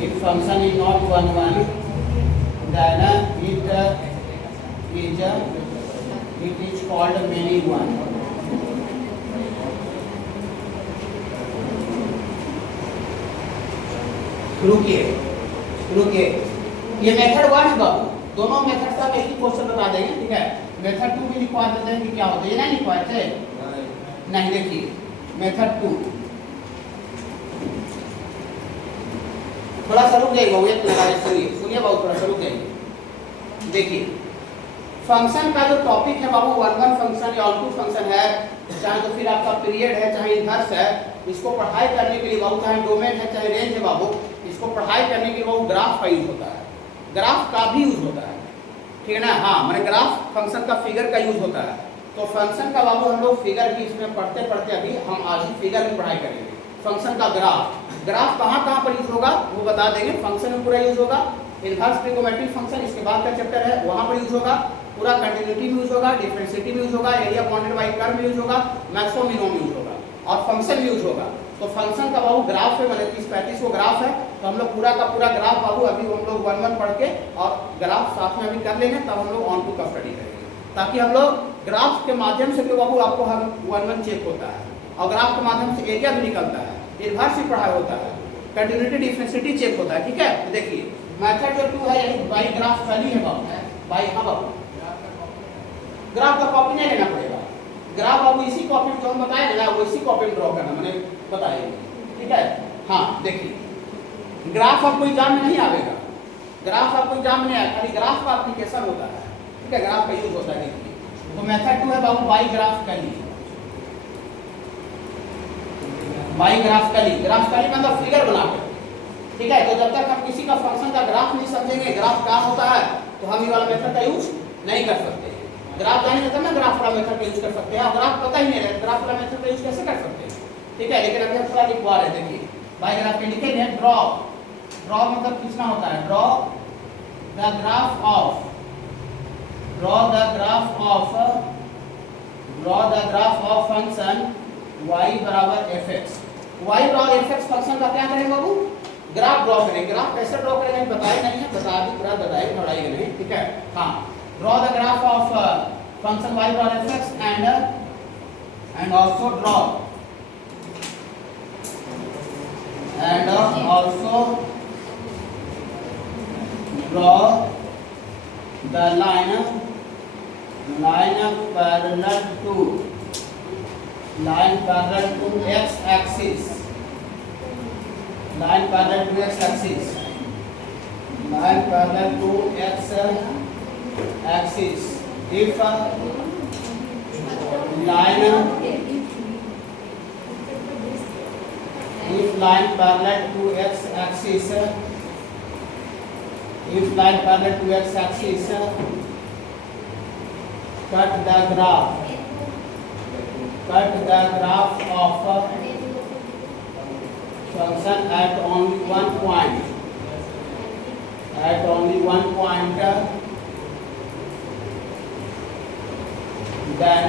if function is not 1 1, then it is called many 1। रुकिए, ये मेथड 1 है बाबू, दोनों मेथड का एक ही क्वेश्चन बता देंगे, ठीक है? मेथड 2 भी लिखवा देते हैं कि क्या होता है, ये नहीं लिखवाए थे? नहीं, देखिए मेथड 2, थोड़ा सा रुक जाइए बाबू, एक मिनट सुनिए बाबू, थोड़ा सा रुक जाइए। देखिए, फंक्शन का जो टॉपिक है बाबू 1 1 फंक्शन या ऑन टू फंक्शन है, चाहे तो फिर आपका पीरियड है, चाहे इनवर्स है, इसको पढ़ाई करने के लिए बाबू, चाहे डोमेन है चाहे रेंज है बाबू, इसको पढ़ाई करने के लिए बाबू ग्राफ का यूज होता है, ग्राफ का भी यूज होता है, ठीक है ना? हाँ, मैंने ग्राफ फंक्शन का फिगर का यूज होता है। तो फंक्शन का बाबू हम लोग फिगर भी इसमें पढ़ते अभी हम आज ही फिगर में पढ़ाई करेंगे। फंक्शन का ग्राफ कहाँ पर यूज होगा वो बता देंगे। फंक्शन में पूरा यूज होगा, इनवर्स ट्रिगोनोमेट्रिक फंक्शन इसके बाद का चैप्टर है वहाँ पर यूज होगा, पूरा कंटिन्यूटी में यूज होगा, डिफरेंशिएटी में यूज होगा, एरिया बाउंडेड बाय कर्व में यूज होगा, मैक्सिमम मिनिमम में यूज होगा और फंक्शन में यूज होगा। तो फंक्शन का बाबू ग्राफ है, मतलब 30-35 को ग्राफ है, तो हम लोग पूरा का पूरा ग्राफ बाबू अभी हम लोग 1 1 पढ़ के और ग्राफ साथ में अभी कर लेंगे, तब हम लोग ऑन टू का स्टडी करेंगे, ताकि हम लोग ग्राफ के माध्यम से बाबू आपको हर 1 1 चेक होता है और ग्राफ के माध्यम से एरिया भी निकलता है, इनवर्स भी पढ़ाई होता है, कंटिन्यूटी डिफरेंशिएटी चेक होता है, ठीक है? तो देखिए मेथड जो 2 है यही बाई ग्राफ खाली है बाबू, बाई हाँ बाबू, ग्राफ का कॉपी नहीं लेना पड़ेगा, ग्राफ बाबू इसी कॉपी में जो हम बताएंगे ना वो इसी कॉपी में ड्रॉ करना मैंने बताएंगे, ठीक है? हाँ देखिए, ग्राफ आपको एग्जाम में नहीं आएगा, ग्राफ आपको एग्जाम में नहीं आएगा, खाली ग्राफ का एप्लीकेशन होता है, ठीक है? ग्राफ का यूज होता है। देखिए तो मेथड 2 है बाबू बाई ग्राफ कली, बाई ग्राफ कली, ग्राफ कली मतलब फिगर बनाकर, ठीक है? तो जब तक हम किसी का फंक्शन का ग्राफ नहीं समझेंगे, ग्राफ क्या होता है, तो हम ये वाला मेथड का यूज नहीं कर सकते। ग्राफ जाने तब ना ग्राफ वाला मेथड का यूज कर सकते हैं, और ग्राफ पता ही नहीं है ग्राफ वाला मेथड का यूज कैसे कर सकते हैं, ठीक है? लेकिन अभी हम थोड़ा लिखवा रहे हैं। देखिए बाई ग्राफ के लिखेंगे ड्रॉ मतलब खींचना होता है, draw the graph of function y बराबर fx, y बराबर fx फंक्शन का क्या करेंगे बाबू, ग्राफ ड्रॉ करेंगे। ग्राफ कैसे ड्रॉ करेंगे बताए नहीं है, बता भी पूरा बताए, पढ़ाएंगे नहीं, ठीक है? हाँ, draw the graph of function y barabar fx and also draw the line line parallel to x axis, line parallel to x axis, line parallel to x axis. If line parallel to x axis, if line parallel to x axis, cut the graph of function at only one point, then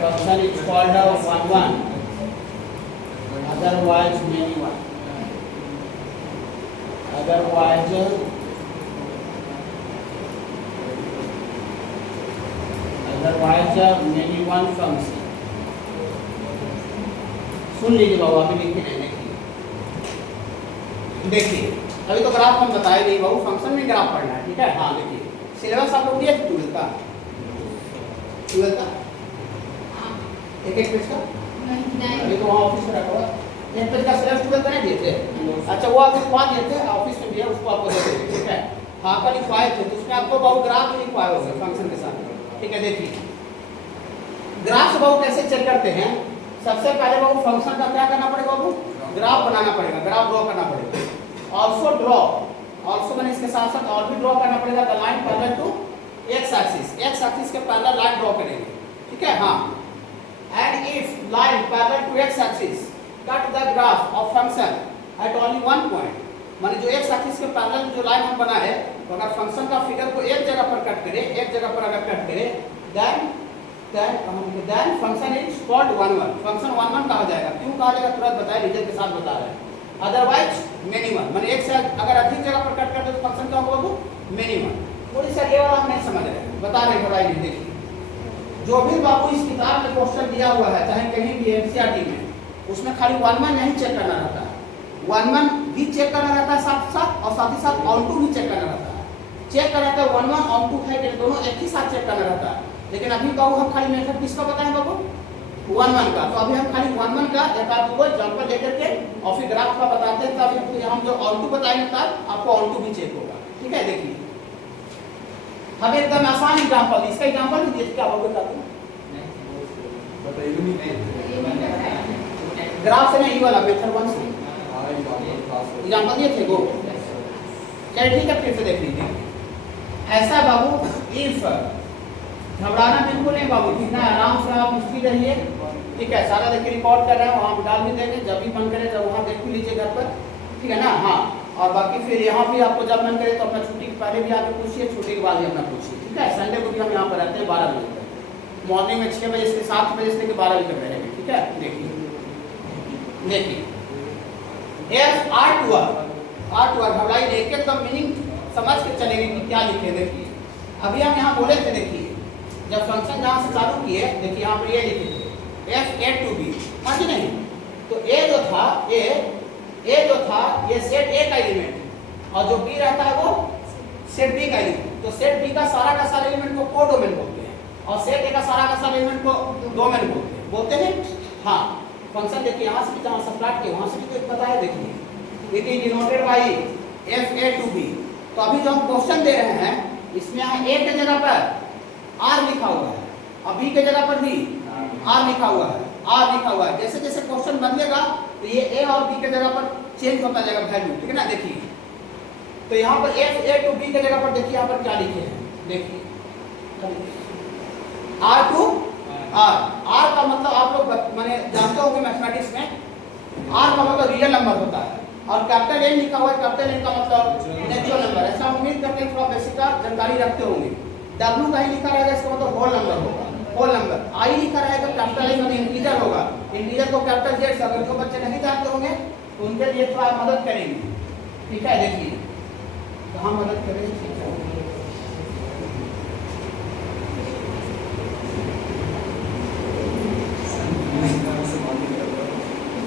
function is called one, otherwise many one, many one function. सुन लीजिए बाबू, अभी लिखे नहीं, देखिए अभी तो graph हम बताए नहीं बाबू, फंक्शन में ग्राफ पढ़ना है, ठीक है। हाँ देखिए सिलेबस आप लोग दिए थे ट्वेल्थ का एक पेज का, अभी तो वहाँ ऑफिस में रखा हुआ एक पेज का सिलेबस ट्वेल्थ का नहीं दिए थे। अच्छा वो आपको लिखवा दिए थे, ऑफिस में दिया, उसको आपको दे देंगे, ठीक है। हाँ कल लिखवाए थे, तो उसमें आपको बाबू ग्राफ भी लिखवाए होंगे फंक्शन के साथ, ठीक है। देखिए ग्राफ से बाबू कैसे चेक करते हैं, सबसे पहले बाबू फंक्शन का क्या करना पड़ेगा बाबू, ग्राफ बनाना पड़ेगा, ग्राफ ड्रॉ करना पड़ेगा। ऑल्सो मैंने इसके साथ साथ और भी ड्रॉ करना पड़ेगा, the line parallel to x axis के पैरेलल लाइन ड्रॉ करेंगे, ठीक है। हाँ and if line parallel to x axis cut the graph of function at only one point, माने जो एक्स एक्सिस के पैरेलल जो लाइन हम बना है, तो अगर फंक्शन का फिगर को एक जगह पर कट करे, then function is called one function कहा जाएगा। क्यों कहा जाएगा तुरंत बताए, रीजन के साथ बता रहे हैं। अदरवाइज मेनी वन, माने एक से अगर अधिक जगह पर कट करते तो फंक्शन क्या होगा वो मेनी वन। थोड़ी सा ये वाला हम नहीं समझ रहे, बता रहे हैं भाई। देखिए जो भी बाबू इस किताब में क्वेश्चन दिया हुआ है, चाहे कहीं भी एनसीईआरटी में, उसमें खाली वन नहीं चेक करना रहता है, वन भी चेक करना रहता है साथ साथ, और साथ ही साथ ऑन टू भी चेक करना रहता है। चेक करना रहता है वन ऑन टू है, दोनों एक ही साथ चेक करना रहता है। लेकिन अभी बाबू हम खाली मेथड किसका बताएं बाबू, वन का। तो अभी हम खाली वन का एक आध दो एग्जांपल लेकर के और फिर ग्राफ का बताते हैं, तब हम जो ऑन टू बताएंगे तब आपको ऑन टू भी चेक होगा, ठीक है। देखिए हम एकदम आसान एग्जांपल, इसका एग्जांपल भी दिए क्या बाबू बताते हैं, ग्राफ से नहीं, ये वाला मेथड वन से एग्जांपल दिए थे वो। चलिए ठीक है, फिर से देख लीजिए। ऐसा बाबू इफ, घबराना बिल्कुल नहीं बाबू, कितना आराम से आप स्थिर रहिए, ठीक है। सारा देखिए रिकॉर्ड कर रहे हैं, वहाँ डाल भी देंगे, जब भी मन करे जब वहाँ देख भी लीजिए घर पर, ठीक है ना। हाँ और बाकी फिर यहाँ भी आपको जब मन करे तो अपना छुट्टी के पहले भी आके पूछिए, छुट्टी के बाद भी अपना पूछिए, ठीक है। संडे को भी हम यहाँ पर रहते हैं 12 बजे तक, मॉर्निंग में 6 बजे से 7 बजे से लेकर 12 बजे तक रहेंगे, ठीक है। देखिए घबराइए, एक एकदम मीनिंग समझ के चलेंगे कि क्या लिखे। देखिए अभी हम यहाँ बोले थे, देखिए जब फंक्शन जहाँ से चालू किए, देखिए यहाँ पर ये लिखे थे f(a) to b, समझे नहीं। तो a जो था ये सेट A का एलिमेंट, और जो b रहता है वो सेट B का एलिमेंट। तो सेट B का सारा एलिमेंट को कोडोमेन बोलते हैं, और सेट A का सारा एलिमेंट को डोमेन बोलते हैं। हाँ फंक्शन देखिए यहाँ से भी जहाँ सब्ट्रैक्ट किया वहाँ से भी तो पता है। देखिए it is denoted bye f(a) to b। तो अभी जो हम क्वेश्चन दे रहे हैं, इसमें यहाँ A के जगह पर R लिखा हुआ है, और B के जगह पर भी R लिखा हुआ है। जैसे जैसे क्वेश्चन बदलेगा तो ये A और B के जगह पर चेंज होता जाएगा वैल्यू, ठीक है ना। देखिए तो यहाँ पर f(a) to b के जगह पर देखिए यहाँ पर क्या लिखे हैं, देखिए R to R। R का मतलब आप लोग माने जानते होंगे मैथमेटिक्स में, R का मतलब रियल नंबर होता है, और कैपिटल N लिखा हुआ है, कैपिटल N का मतलब नेचुरल नंबर। ऐसा उम्मीद करते हैं थोड़ा बेसिक जानकारी रखते होंगे। W कहीं लिखा रहेगा, इसका मतलब होल नंबर होगा, होल नंबर। I लिखा रहेगा कैपिटल I मतलब इंटीजर होगा, इंटीजर को कैपिटल Z से। अगर जो बच्चे नहीं जानते होंगे तो उनके लिए थोड़ा मदद करेंगे, ठीक है। देखिए कहाँ मदद करेंगे, ठीक है।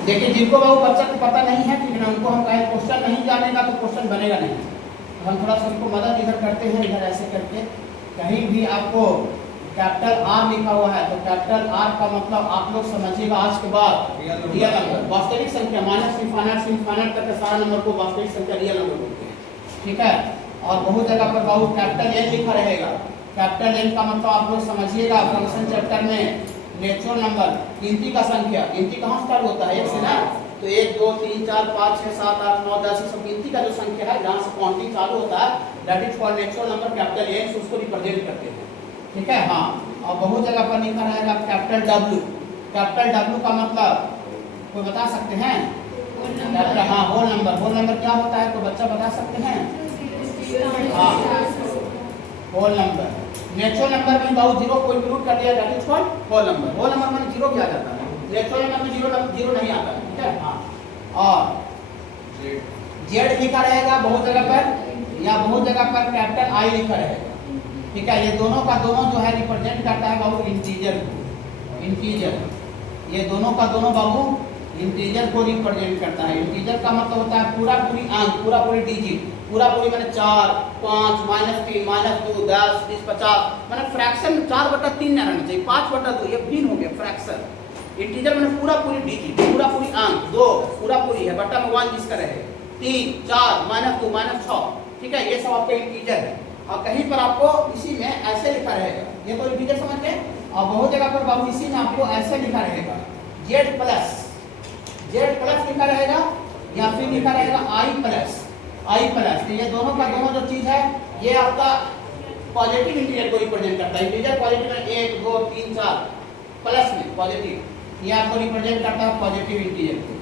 देखिए जिनको बाबू बच्चा को पता नहीं है, ठीक है ना, उनको हम कहें क्वेश्चन नहीं जानेगा तो क्वेश्चन बनेगा नहीं। तो हम थोड़ा सा उनको मदद इधर करते हैं, इधर ऐसे करके कहीं भी आपको कैपिटल आर लिखा हुआ है तो कैपिटल आर का मतलब आप लोग समझिएगा आज के बाद रियल नंबर, वास्तविक संख्या, माइनस इनफाइनाइट से इनफाइनाइट तक के सारा नंबर को वास्तविक संख्या रियल नंबर बोलते हैं, ठीक है। और बहुत जगह पर बाबू कैपिटल एन लिखा रहेगा। कैपिटल एन का मतलब आप लोग समझिएगा फंक्शन चैप्टर में नेचुरल नंबर, गिनती का संख्या, गिनती कहाँ स्टार्ट होता है? एक से ना, तो 1 2 3 4 5 6 7 8 9 10 सब गिनती का जो संख्या है जहाँ से काउंटिंग चालू होता है that is for natural number capital N, उसको रिप्रेजेंट करते हैं, ठीक है। हाँ, और बहुत जगह पर लिखा रहेगा कैपिटल डब्ल्यू। कैपिटल डब्ल्यू का मतलब कोई बता सकते हैं? कैपिटल, हाँ, होल नंबर। होल नंबर क्या होता है, तो बच्चा बता सकते हैं? हाँ, होल नंबर। नेचुरल नंबर में बहुत जीरो को इंक्लूड कर दिया that is called whole number. Whole number में जीरो क्या जाता है, नेचुरल नंबर में जीरो नहीं आता है, ठीक है। हाँ, और जेड लिखा रहेगा बहुत जगह पर, या बहुत जगह पर कैपिटल आई लिखा रहेगा, ठीक है। ये दोनों का दोनों जो है रिप्रेजेंट करता है बाबू इंटीजर को, इंटीजर, ये दोनों का दोनों बाबू इंटीजर को रिप्रेजेंट करता है। इंटीजर का मतलब होता है पूरा पूरी अंक, पूरा पूरी डिजिट, पूरा पूरी मैंने 4 5 -3 -2 10 20 50 मैंने फ्रैक्शन 4/3 ना रहना चाहिए, 5/2 ये भिन्न हो गया फ्रैक्शन। इंटीजर मैंने पूरा पूरी डिजिट, पूरा पूरी अंक, 2 पूरा पूरी है, बटा में 1 जिसका रहे, 3 4 -2 -6, ठीक है, ये सब आपके इंटीजर है। और कहीं पर आपको इसी में ऐसे लिखा रहेगा, ये तो इंटीजर समझ गए। और बहुत जगह पर बाबू इसी में आपको ऐसे लिखा रहेगा जेड प्लस लिखा रहेगा, या फिर लिखा रहेगा आई प्लस। तो ये दोनों का दोनों जो चीज है ये आपका पॉजिटिव इंटीजर को रिप्रेजेंट करता है। इंटीजर पॉजिटिव में 1 2 3 4 प्लस में पॉजिटिव, ये आपको रिप्रेजेंट करता है पॉजिटिव इंटीजर को,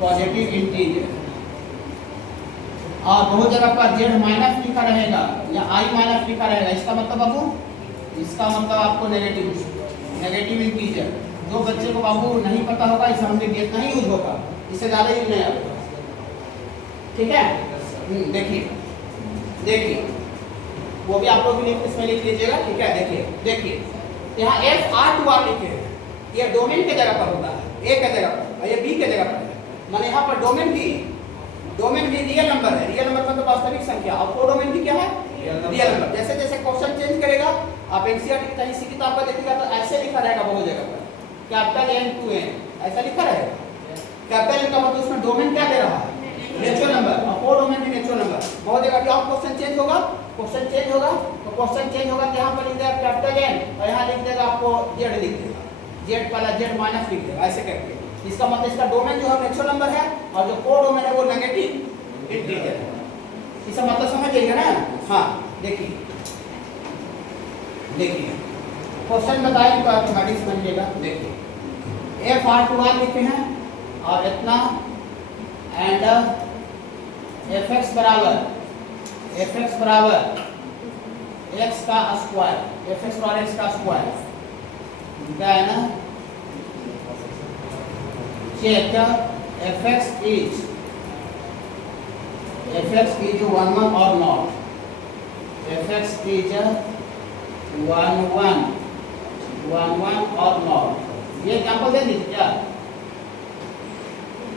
पॉजिटिव इंटीजर। और बहुत जगह पर जेड माइनस लिखा रहेगा या आई माइनस लिखा रहेगा, इसका मतलब बाबू, इसका मतलब आपको नेगेटिव इंटीजर। जो बच्चे को बाबू नहीं पता होगा इसे हमने इतना ही यूज होगा, इससे ज्यादा यूज नहीं होगा, ठीक है। देखिए वो भी आप लोग भी इसमें लिख लीजिएगा, ठीक है। देखिए यहाँ FR2R लिखे हैं, ये डोमेन के जगह पर होता है, ए के जगह पर और ये बी के जगह पर है, माने यहाँ पर डोमेन भी रियल नंबर है। रियल नंबर मतलब वास्तविक संख्या, और कोडोमेन भी क्या है? Real number. जैसे जैसे क्वेश्चन चेंज करेगा, आप एनसीईआरटी की कहीं सी किताब पर देखिएगा तो ऐसे लिखा रहेगा बहुत जगह पर कैपिटल N to N ऐसा लिखा रहेगा। कैपिटल N का मतलब उसमें डोमेन क्या दे रहा है? नेचुरल नंबर, और कोडोमेन भी नेचुरल नंबर। बहुत जगह क्या क्वेश्चन चेंज होगा, तो क्वेश्चन चेंज होगा तो यहाँ पर लिख देगा कैपिटल N और यहाँ लिख देगा आपको जेड लिख देगा, जेड प्लस जेड माइनस लिख देगा, ऐसे करके। इसका मतलब इसका डोमेन जो है नेचुरल नंबर है और जो कोडोमेन है वो नेगेटिव इंटीजर है। इसका मतलब समझ जाइएगा ना। हाँ, देखिए क्वेश्चन बताएंगे तो ऑटोमेटिक समझिएगा। देखिए FR2R लिखे हैं और इतना एंड fx बराबर x का स्क्वायर, fx बराबर x का स्क्वायर, क्या है ना, चेक fx इज 1 1 और नॉट, fx इज 1 1 और नॉट। ये एग्जांपल दे दीजिए क्या,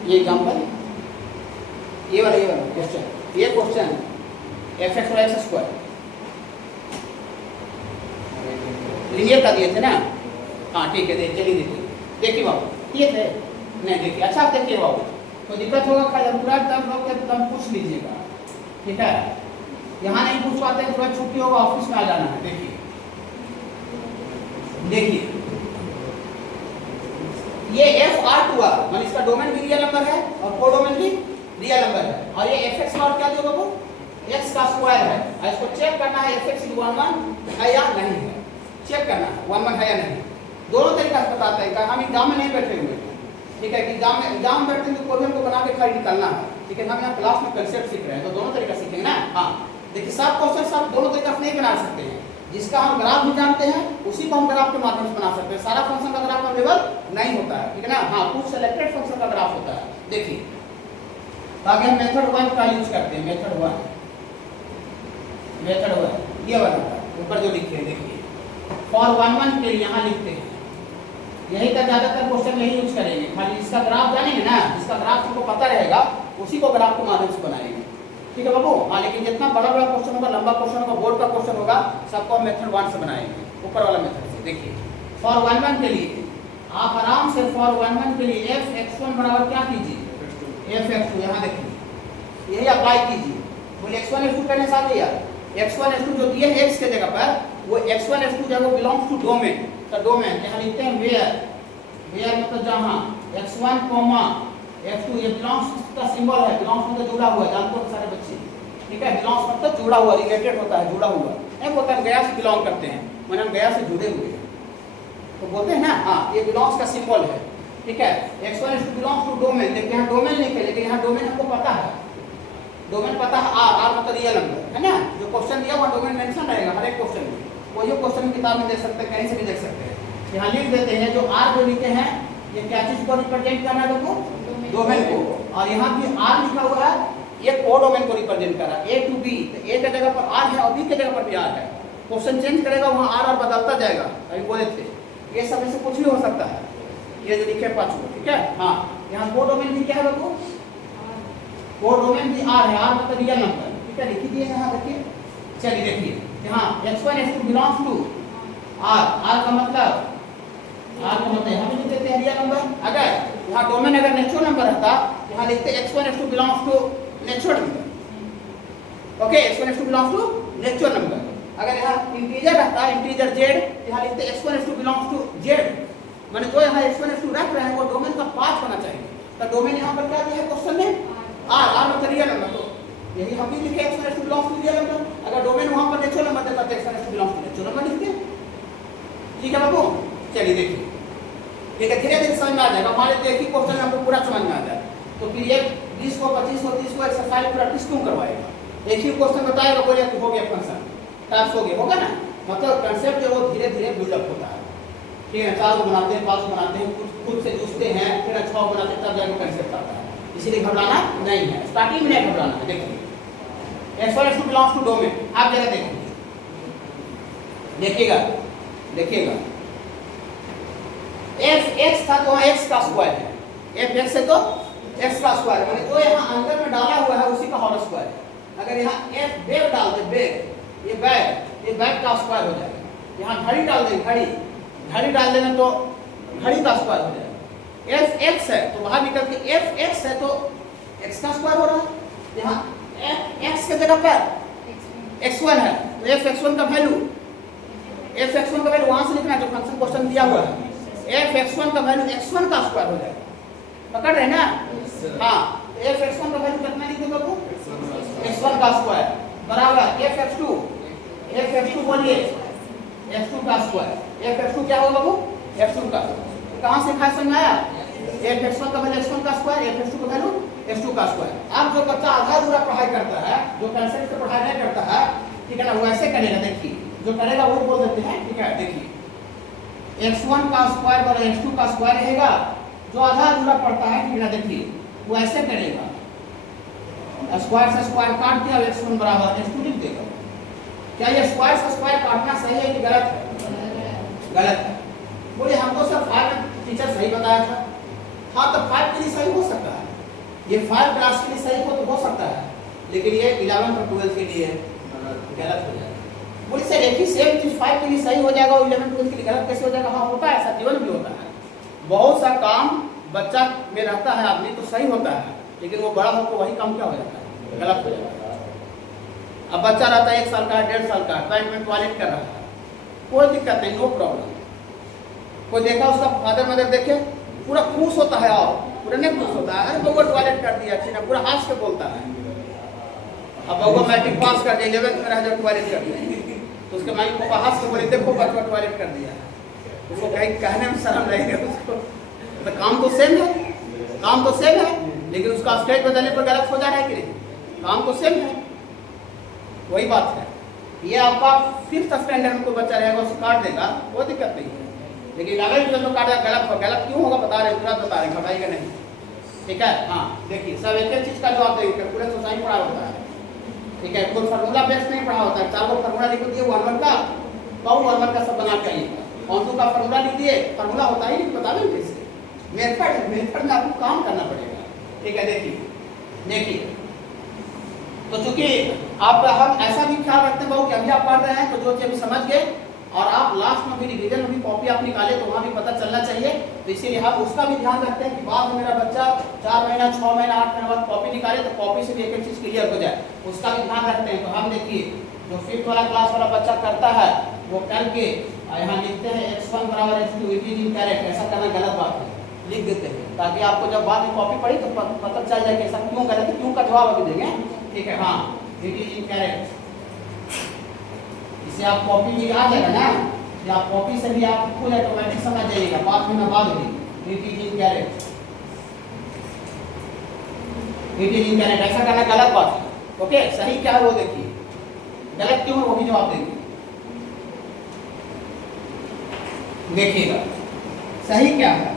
ये एग्जांपल, ये वाला क्वेश्चन fx और x स्क्वायर लीनियर का दिए थे ना। हाँ ठीक है, चलिए देखिए बाबू, ये थे नहीं, देखिए अच्छा आप देखिए बाबू, तो दिक्कत होगा खाली पूरा तब लोग के तब पूछ लीजिएगा, ठीक है। यहाँ नहीं पूछ पाते हैं, थोड़ा छुट्टी होगा, ऑफिस में आ जाना है। देखिए ये FR2R मान इसका डोमेन भी रियल नंबर है और कोडोमेन भी रियल नंबर है, और ये fx नॉट क्या दोगे वो x का स्क्वायर है, और इसको चेक करना है fx 1 1 है या नहीं है, चेक करना है 1 1 है या नहीं। दोनों तरीका से बताते हैं, हम एग्जाम में नहीं बैठे हुए, ठीक है। एग्जाम में बैठते हैं तो प्रॉब्लम को बना के खाली निकालना है, ठीक है। हम यहाँ क्लास में कंसेप्ट सीख रहे हैं तो दोनों तरीका सीखेंगे ना। हाँ देखिए, सब क्वेश्चन सब दोनों तरीका से नहीं बना सकते हैं, जिसका हम ग्राफ भी जानते हैं उसी को हम ग्राफ के माध्यम से बना सकते हैं। सारा फंक्शन का ग्राफ अवेलेबल नहीं होता है, ठीक है ना। हाँ, कुछ सिलेक्टेड फंक्शन का ग्राफ होता है। देखिए तो आगे हम मेथड 1 का यूज करते हैं। मेथड 1 ये वाला ऊपर जो लिखे हैं, देखिए फॉर 1 1 के लिए यहाँ लिखते हैं यही तक ज्यादातर क्वेश्चन यही यूज करेंगे, खाली इसका ग्राफ जानेंगे ना, जिसका ग्राफ हमको पता रहेगा उसी को ग्राफ के माध्यम से बनाएंगे। ठीक है बाबू। हाँ, लेकिन जितना बड़ा बड़ा क्वेश्चन होगा, लंबा क्वेश्चन होगा, बोर्ड का क्वेश्चन होगा, सबको मेथड 1 से बनाएंगे, ऊपर वाला मेथड से। देखिए फॉर 1 के लिए आप आराम से फॉर 1 के लिए f(x1) बराबर क्या कीजिए, f(x2), यहाँ देखिए यही अप्लाई कीजिए। बोले x1 x2 करने साथ ही यार, x1 x2 जो दिए x के जगह पर, वो x1 x2 जो है बिलोंग्स टू डोमेन। तो डोमेन यहाँ लिखते हैं वेयर मतलब जहाँ x1 x2 ये बिलोंग्स का सिंबल है, बिलोंग्स मतलब जुड़ा हुआ है, जानते हो सारे बच्चे। ठीक है, बिलोंग्स मतलब जुड़ा हुआ, रिलेटेड होता है, जुड़ा हुआ। एक होता है गया से बिलोंग करते हैं, मैंने हम गया से जुड़े हुए हैं तो बोलते हैं ना, हाँ ये बिलोंग्स का सिंबल है। ठीक है, x1 x2 belongs to domain, लेकिन यहाँ डोमेन लिखे, लेकिन यहाँ डोमेन हमको पता है, डोमेन पता है आर मतलब रियल नंबर है ना। जो क्वेश्चन दिया हुआ डोमेन मेंशन रहेगा हर एक क्वेश्चन में, कोई क्वेश्चन किताब में देख सकते हैं, कहीं से भी देख सकते हैं। यहाँ लिख देते हैं जो आर जो लिखे हैं ये क्या चीज को रिप्रेजेंट करना है देखो, डोमेन को। और यहाँ भी आर लिखा हुआ है, ये को डोमेन को रिप्रेजेंट कर रहा है, ए टू बी। तो ए के जगह पर आर है और बी के जगह पर भी आर है। क्वेश्चन चेंज करेगा वहाँ आर बदलता जाएगा, अभी बोले थे। ये सब में से कुछ भी हो सकता है, ये जो लिखे 5 को। ठीक है, हाँ यहाँ को डोमेन भी क्या है देखो, को डोमेन भी आर है, आर मतलब रियल नंबर। ठीक है, लिखी दिए यहाँ देखिए। चलिए देखिए यहाँ x1 x2 belongs to are, are का मतलब यहाँ भी लिख देते हैं रियल नंबर। अगर यहाँ डोमेन अगर नेचुरल नंबर रहता, यहाँ लिखते x1 x2 belongs to natural number. Okay, x1 x2 belongs to natural number. अगर यहाँ इंटीजर रहता, इंटीजर z, यहाँ लिखते x1 x2 belongs to z। माने जो यहाँ x1 x2 रख रहे हैं वो डोमेन का पार्ट होना चाहिए। तो डोमेन यहाँ पर क्या दिया है क्वेश्चन में, आर, आर मतलब रियल नंबर। तो यही हम भी लिखे x1 x2 belongs to real number. अगर डोमेन वहाँ पर नेचुरल नंबर देता तो x1 x2 belongs to natural number लिखते। ठीक है बाबू, चलिए देखिए। ठीक है, धीरे धीरे समझ में आ जाएगा। हमारे एक ही क्वेश्चन हमको पूरा समझ में आ जाए तो फिर ये 20 को 25 को 30 को एक्सरसाइज प्रैक्टिस क्यों करवाएगा? एक ही क्वेश्चन बताएगा, बोले कि हो गया फंक्शन, टास्क हो गया, होगा ना। मतलब कंसेप्ट जो वो धीरे धीरे बिल्डअप होता है। ठीक है, 4 को बनाते हैं, 5 को बनाते हैं, खुद से जुड़ते हैं, फिर 6 को बनाते हैं, तब जाकर कंसेप्ट आता है। इसीलिए घबराना नहीं है, स्टार्टिंग में नहीं घबराना है। देखिए x1 x2 belongs to domain, आप जरा देखिए, देखिएगा f(x) था तो वहाँ x का स्क्वायर है, f(x) है तो x का स्क्वायर है, माने जो यहाँ अंदर में डाला हुआ है उसी का होल स्क्वायर है। अगर यहाँ f बैग डाल दे, बैग, ये बैग का स्क्वायर हो जाएगा। यहाँ घड़ी डाल दे, घड़ी डाल देना तो घड़ी का स्क्वायर हो जाएगा। f(x) है तो बाहर निकल के f(x) है तो x का स्क्वायर हो रहा है। यहाँ f(x) के जगह पर x1 है तो f(x1) का वैल्यू वहां से लिखना जो फंक्शन क्वेश्चन दिया हुआ है, f(x1) का वैल्यू x1 का स्क्वायर हो जाएगा। पकड़ रहे ना? हाँ, f(x1) का वैल्यू कितना लिखे बाबू, x1 का स्क्वायर बराबर f(x2) बोलिए x2 का स्क्वायर। f(x2) क्या होगा बाबू, x2 का। कहाँ से खास समझ आया? f(x1) का वैल्यू x1 का स्क्वायर, f(x2) का वैल्यू x2 का स्क्वायर। अब जो बच्चा आधा अधूरा पढ़ाई करता है, जो कंसेप्ट से पढ़ाई नहीं करता है, ठीक है ना, वो ऐसे करेगा। देखिए जो करेगा वो बोल देते हैं। ठीक है, देखिए x1 का स्क्वायर और x2 का स्क्वायर रहेगा। जो आधा अधूरा पढ़ता है, ठीक है, देखिए वो ऐसे करेगा, स्क्वायर से स्क्वायर काट दिया, x1 बराबर x2 लिख देगा। क्या ये स्क्वायर से स्क्वायर काटना सही है कि गलत है? गलत है। बोले हमको सर 5 टीचर सही बताया था। हाँ, तो 5 के लिए सही हो सकता है, ये 5 क्लास के लिए सही हो सकता है, लेकिन ये 11 और 12 के लिए गलत हो जाएगा। बोले सर एक ही सेम चीज 5 के लिए सही हो जाएगा और 11 12 के लिए गलत कैसे हो जाएगा? हाँ, होता है ऐसा, जीवन में होता है। बहुत सा काम बच्चा में रहता है आदमी तो सही होता है, लेकिन वो बड़ा होकर वही काम क्या हो जाता है, गलत हो जाता है। अब बच्चा रहता है 1 साल का, 1.5 साल का, पैंट में टॉयलेट कर रहा है, कोई दिक्कत नहीं, नो प्रॉब्लम। कोई देखा उसका फादर मदर देखे, पूरा खुश होता है, और पूरा नहीं खुश होता है, अरे बउआ टॉयलेट कर दिया, ठीक है, पूरा हंस के बोलता है। अब बउआ मैट्रिक पास कर दिया, 11th में रह जाए टॉयलेट कर दिया, तो उसके माई पापा हंस के बोले देखो बच्चा टॉयलेट कर दिया। उसको कहीं कहने में शर्म लगेगा उसको, तो काम तो सेम है, लेकिन उसका स्टेज बदलने पर गलत हो जा रहा है कि नहीं? काम तो सेम है, वही बात है। ये आपका 5th स्टैंडर्ड में कोई बच्चा रहेगा उसको काट देगा, कोई दिक्कत नहीं है, लेकिन अगर जो काटा गलत क्यों होगा बता रहे, तुरंत बता रहे, घबराइएगा नहीं। ठीक है, हाँ देखिए सब एक चीज का जवाब देंगे, पूरे सोसाइटी पढ़ा होता है। ठीक है, कोई फार्मूला बेस नहीं पढ़ा होता है, 4 फार्मूला लिख दिए 1 का, 1 का सब बना के आइएगा। ऑन का फॉर्मूला लिख दिए, फॉर्मूला होता ही नहीं, बता दें कैसे, मेथड में आपको काम करना पड़ेगा। ठीक है, देखिए तो चूंकि आप हम ऐसा भी ख्याल रखते हैं बहुत कि अभी आप पढ़ रहे हैं तो जो चीज समझ गए और आप लास्ट में भी रिवीजन में भी कॉपी आप निकाले तो वहाँ भी पता चलना चाहिए, तो इसीलिए हम उसका भी ध्यान रखते हैं कि बाद में मेरा बच्चा 4 महीना 6 महीना 8 महीना बाद कॉपी निकाले तो कॉपी से भी एक चीज क्लियर हो जाए, उसका भी ध्यान रखते हैं। तो हम देखिए जो 5th वाला क्लास वाला बच्चा करता है वो करके यहाँ लिखते हैं x1 बराबर x2 इट इज इनकरेक्ट, ऐसा करना गलत बात है, लिख देते हैं ताकि आपको जब बाद में कॉपी पढ़ी तो पता चल जाए कि ऐसा क्यों गलत है, क्यों का जवाब अभी देंगे। ठीक है, हाँ इट इज इनकरेक्ट, इसे आप कॉपी में आ जाएगा ना, या आप कॉपी से भी आप खुद ऑटोमेटिक समझ जाइएगा, 5 महीना बाद भी it is incorrect, it is incorrect, ऐसा करना गलत बात है। ओके, सही क्या है वो देखिए, गलत क्यों है वो भी जवाब देंगे, देखिएगा सही क्या है,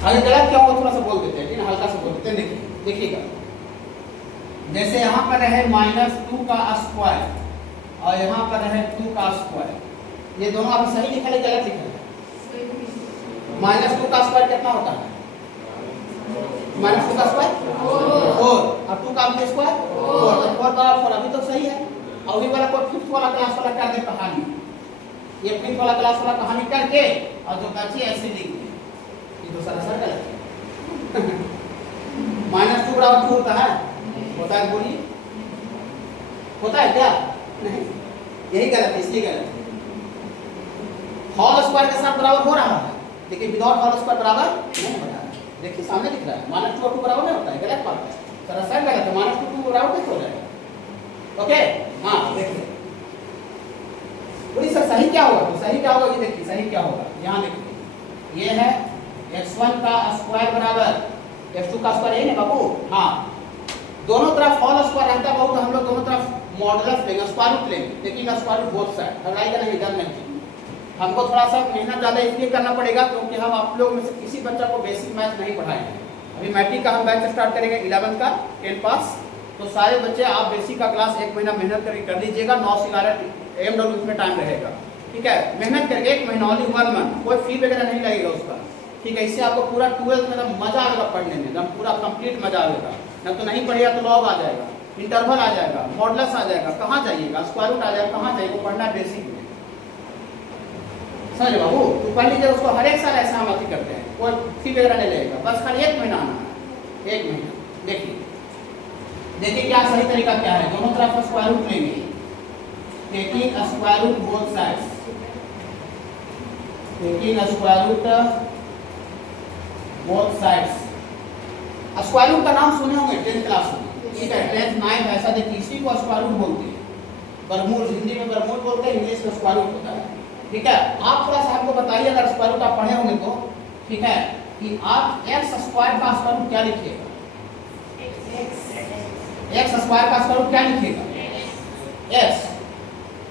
अगर गलत क्या हुआ थोड़ा सा बोल देते हैं, हल्का सा बोल देते हैं। देखिएगा जैसे यहाँ पर है -2 का स्क्वायर और यहाँ पर है 2 का स्क्वायर, ये दोनों अभी सही लिखा है गलत लिखा है? -2 का स्क्वायर कितना होता है? -2 का स्क्वायर 4 और 2 का स्क्वायर 4 बराबर 4, अभी तो सही है। अभी वाला कोई 5th वाला क्लास वाला कर दे कहानी, ये 5th वाला क्लास वाला कहानी करके और जो बची ऐसे लिख दे, ये तो सरासर गलत है। -2 बराबर 2 होता है? होता है, बोलिए होता है क्या? नहीं, यही गलत है, इसलिए गलत है। होल स्क्वायर के साथ बराबर हो रहा है लेकिन विदाउट होल स्क्वायर बराबर नहीं हो रहा है, देखिए सामने दिख रहा है, -2 और 2 बराबर नहीं होता है, गलत बात है, सरासर गलत है, -2 2 बराबर कैसे हो जाएगा? ओके, हाँ देखिए बोलिए सर सही क्या होगा, तो सही क्या होगा, ये देखिए सही क्या होगा, यहाँ देखिए ये है x1 का स्क्वायर बराबर x2 का स्क्वायर, यही ना बाबू? हाँ, दोनों तरफ होल स्क्वायर रहता है बहुत, हम लोग दोनों तरफ मॉडुलस लेंगे, स्क्वायर रूट लेंगे, लेकिन स्क्वायर रूट बोथ साइड, घबराइएगा नहीं, डर नहीं। हमको थोड़ा सा मेहनत ज़्यादा इसलिए करना पड़ेगा क्योंकि हम आप लोग में से किसी बच्चा को बेसिक मैथ नहीं पढ़ाएंगे। अभी मैट्रिक का हम बैच स्टार्ट करेंगे 11th का 10 पास, तो सारे बच्चे आप बेसिक का क्लास 1 महीना मेहनत करके कर लीजिएगा, 9 से 11 AMW में टाइम रहेगा। ठीक है, मेहनत करके 1 महीना ओनली 1 मंथ, कोई फी वगैरह नहीं लगेगा उसका। ठीक है, इससे आपको पूरा 12th में मजा आएगा पढ़ने में, एकदम पूरा कंप्लीट मजा आएगा, न तो नहीं पढ़ेगा तो लॉग आ जाएगा, इंटरवल आ जाएगा, मॉडुलस आ जाएगा, कहाँ जाइएगा, स्क्वायर रूट आ जाएगा, कहाँ जाइएगा, पढ़ना बेसिक में। समझ बाबू, तो पढ़ लीजिए, उसको हर एक साल ऐसा हम अति करते हैं, कोई फी वगैरह नहीं लगेगा, बस खाली 1 महीना आना है, 1 महीना। देखिए क्या सही तरीका क्या है, दोनों तरफ स्क्वायर रूट लेंगे, taking square root both sides, taking square root both sides. Square root का नाम सुने होंगे 10th क्लास में, ठीक है, 10th 9th ऐसा देखिए, इसी को स्क्वायर रूट बोलते हैं, वर्गमूल हिंदी में वर्गमूल बोलते हैं, इंग्लिश में स्क्वायर रूट होता है। ठीक है, आप थोड़ा सा हमको बताइए, अगर स्क्वायर रूट आप पढ़े होंगे तो, ठीक है, कि आप x स्क्वायर का स्क्वायर रूट क्या लिखिएगा? x स्क्वायर का स्क्वायर रूट क्या लिखिएगा?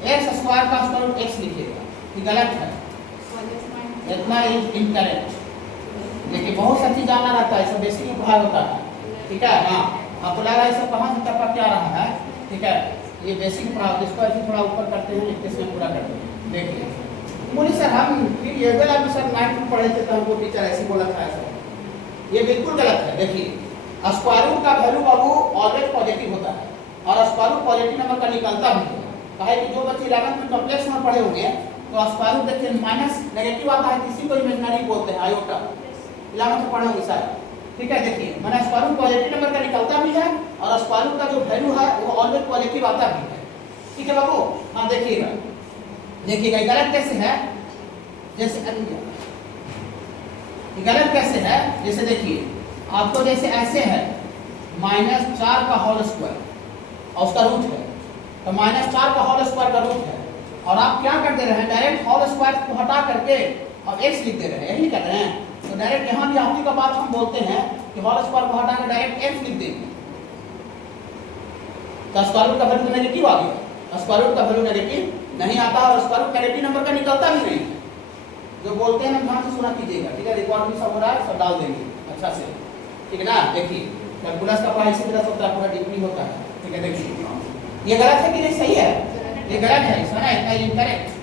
x स्क्वायर का स्क्वायर रूट x लिखिएगा, ये गलत है, इतना इज इनकरेक्ट। देखिए बहुत सा चीज जानना रहता है, सब बेसिक पढ़ाई होता है। ठीक है, हाँ, आपको लग रहा है सब कहाँ से टपक क्या रहा है? ठीक है, ये बेसिक पढ़ाई, इसको ऐसे थोड़ा ऊपर करते हैं, इसमें पूरा करते हैं। देखिए बोलिए सर हम फिर ये वाला भी सर 9th में पढ़े थे तो हमको टीचर ऐसे बोला था ऐसा, ये बिल्कुल गलत है। देखिए स्क्वायर रूट का वैल्यू बाबू ऑलवेज पॉजिटिव होता है और स्क्वायर रूट पॉजिटिव नंबर का निकलता भी है। कहे कि जो बच्चे 11th में कॉम्प्लेक्स में पढ़े होंगे तो स्क्वायर रूट देखिए माइनस नेगेटिव आता है, किसी को इमेजिनरी बोलते हैं, आयोटा 11th में पढ़े होंगे सर। ठीक है, देखिए मैंने स्क्वायर रूट पॉजिटिव नंबर का निकलता भी है और स्क्वायर रूट का जो वैल्यू है वो ऑलवेज पॉजिटिव आता भी है। ठीक है बाबू, हाँ देखिएगा देखिएगा गलत कैसे है, जैसे गलत कैसे है, जैसे देखिए आपको जैसे ऐसे है -4 का होल स्क्वायर और उसका रूट है, तो -4 का होल स्क्वायर का रूट है और आप क्या कर दे रहे हैं, डायरेक्ट होल स्क्वायर को हटा करके और x लिख दे रहे हैं, यही कर रहे हैं। तो डायरेक्ट यहाँ भी आपकी का बात हम बोलते हैं कि होल स्क्वायर को हटा कर डायरेक्ट x लिख देंगे, तो स्क्वायर रूट का वैल्यू नेगेटिव आ गया, स्क्वायर रूट का वैल्यू नेगेटिव नहीं आता और स्क्वायर रूट नेगेटिव नंबर का निकलता भी नहीं है। जो बोलते हैं ना ध्यान से सुना कीजिएगा, ठीक है, रिकॉर्ड भी सब हो रहा है, सब डाल देंगे अच्छा से, ठीक है ना। देखिए कैलकुलस का पढ़ाई इसी तरह से होता है, पूरा डिग्री होता है। ठीक है, देखिए ये गलत है कि नहीं, सही है? ये गलत है, इसका ना इतना इनकरेक्ट।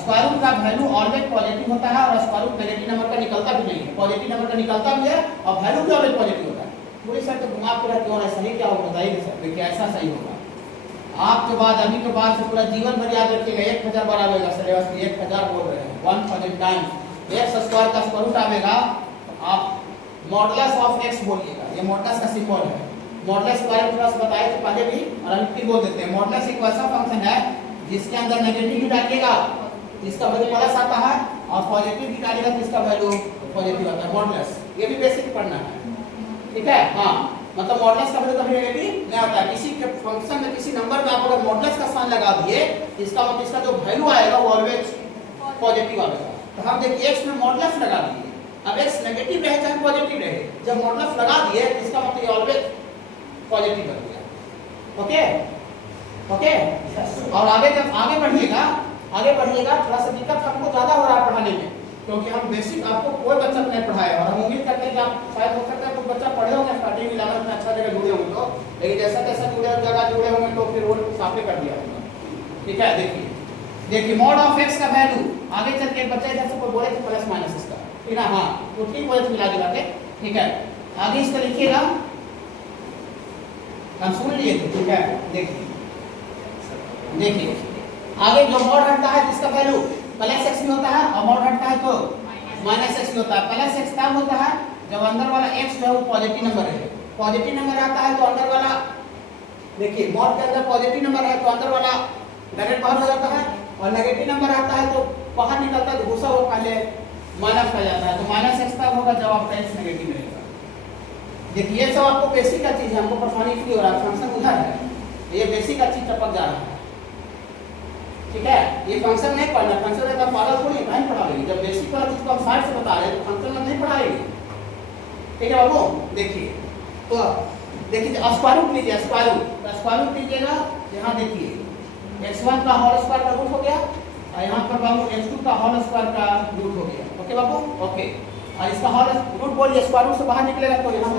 स्क्वायर रूट का वैल्यू ऑलवेज पॉजिटिव होता है और स्क्वायर रूट नेगेटिव नंबर का निकलता भी नहीं है, पॉजिटिव नंबर का निकलता भी है और वैल्यू भी ऑलवेज पॉजिटिव होता है। पूरी सर तो घुमा पूरा क्यों है, सही क्या होगा बताइए सर, देखिए ऐसा सही होगा। आपके बाद अभी के बाद से पूरा जीवन भर याद रखिएगा, 1000 बार आवेगा सर, 1000 बोल रहे हैं, 1000 टाइम एक्स स्क्वायर का स्क्वायर रूट आवेगा, आप मॉडुलस ऑफ एक्स बोलिएगा, ये मॉडुलस का सिंबल है। मॉडुलस के बारे में थोड़ा सा बताए थे पहले भी और अभी फिर बोल देते हैं। मॉडुलस एक वैसा फंक्शन है जिसके अंदर नेगेटिव भी डालिएगा जिसका वैल्यू प्लस आता है और पॉजिटिव भी डालिएगा जिसका वैल्यू पॉजिटिव आता है। मॉडुलस ये भी बेसिक पढ़ना है, ठीक है। हाँ, मतलब मॉडुलस का वैल्यू कभी नेगेटिव नहीं होता है। किसी के फंक्शन में किसी नंबर में आप अगर मॉडुलस का साइन लगा दिए इसका मतलब इसका जो वैल्यू आएगा वो ऑलवेज पॉजिटिव आएगा। तो हम देखिए x में मॉडुलस लगा दिए, अब x नेगेटिव रहे चाहे पॉजिटिव रहे, जब मॉडुलस लगा दिए इसका मतलब ये ऑलवेज पॉजिटिव कर दिया। ओके ओके, और आगे जब आगे बढ़िएगा थोड़ा सा दिक्कत हमको ज्यादा हो रहा है पढ़ाने में, क्योंकि हम बेसिक आपको कोई बच्चा नहीं पढ़ाए और हम उम्मीद करते हैं कि आप शायद हो सकता है कुछ बच्चा पढ़े होंगे स्टार्टिंग में इलेवंथ में अच्छा जगह जुड़े होंगे तो, लेकिन जैसा तैसा जुड़े होंगे तो फिर वो सामने कर दिया होगा। ठीक है, देखिए मॉड ऑफ x का वैल्यू आगे चल के बच्चा इधर से कोई बोले तो प्लस माइनस इसका, ठीक है। हाँ, तो ठीक बोले तो मिला जुला के, ठीक है। आगे इसका लिखिएगा, हम सुन लिए थे, ठीक है। देखिए आगे जो मॉड हटता है जिसका वैल्यू प्लस x भी होता है और मॉड हटता है तो माइनस x भी होता है। प्लस x तब होता है जब अंदर वाला x जो है वो पॉजिटिव नंबर है, पॉजिटिव नंबर आता है तो अंदर वाला, देखिए मॉड के अंदर पॉजिटिव नंबर है तो अंदर वाला डायरेक्ट बाहर हो जाता है और नेगेटिव नंबर आता है तो बाहर निकलता है तो घुसा हुआ पहले माइनस कर जाता है। तो माइनस x तब होगा जब आपका x नेगेटिव रहेगा। देखिए ये सब आपको बेसिक का चीज है, हमको परेशानी इसलिए हो रहा है, फंक्शन उधर है, ये बेसिक का चीज टपक जा रहा है, ठीक है। ये फंक्शन नहीं पढ़ना, फंक्शन है तो पागल थोड़ी नहीं पढ़ाएंगे, जब बेसिक वाला चीज को हम साइड से बता रहे हैं तो फंक्शन में नहीं पढ़ाएंगे, ठीक है बाबू। देखिए तो देखिए स्क्वायर रूट लीजिए, स्क्वायर रूट लीजिएगा, यहाँ देखिए x1 का होल स्क्वायर का रूट हो गया और यहाँ पर बाबू x2 का होल स्क्वायर का रूट हो गया। ओके बाबू, ओके। और इसका होल रूट बोलिए, स्क्वायर रूट से बाहर निकलेगा तो यहाँ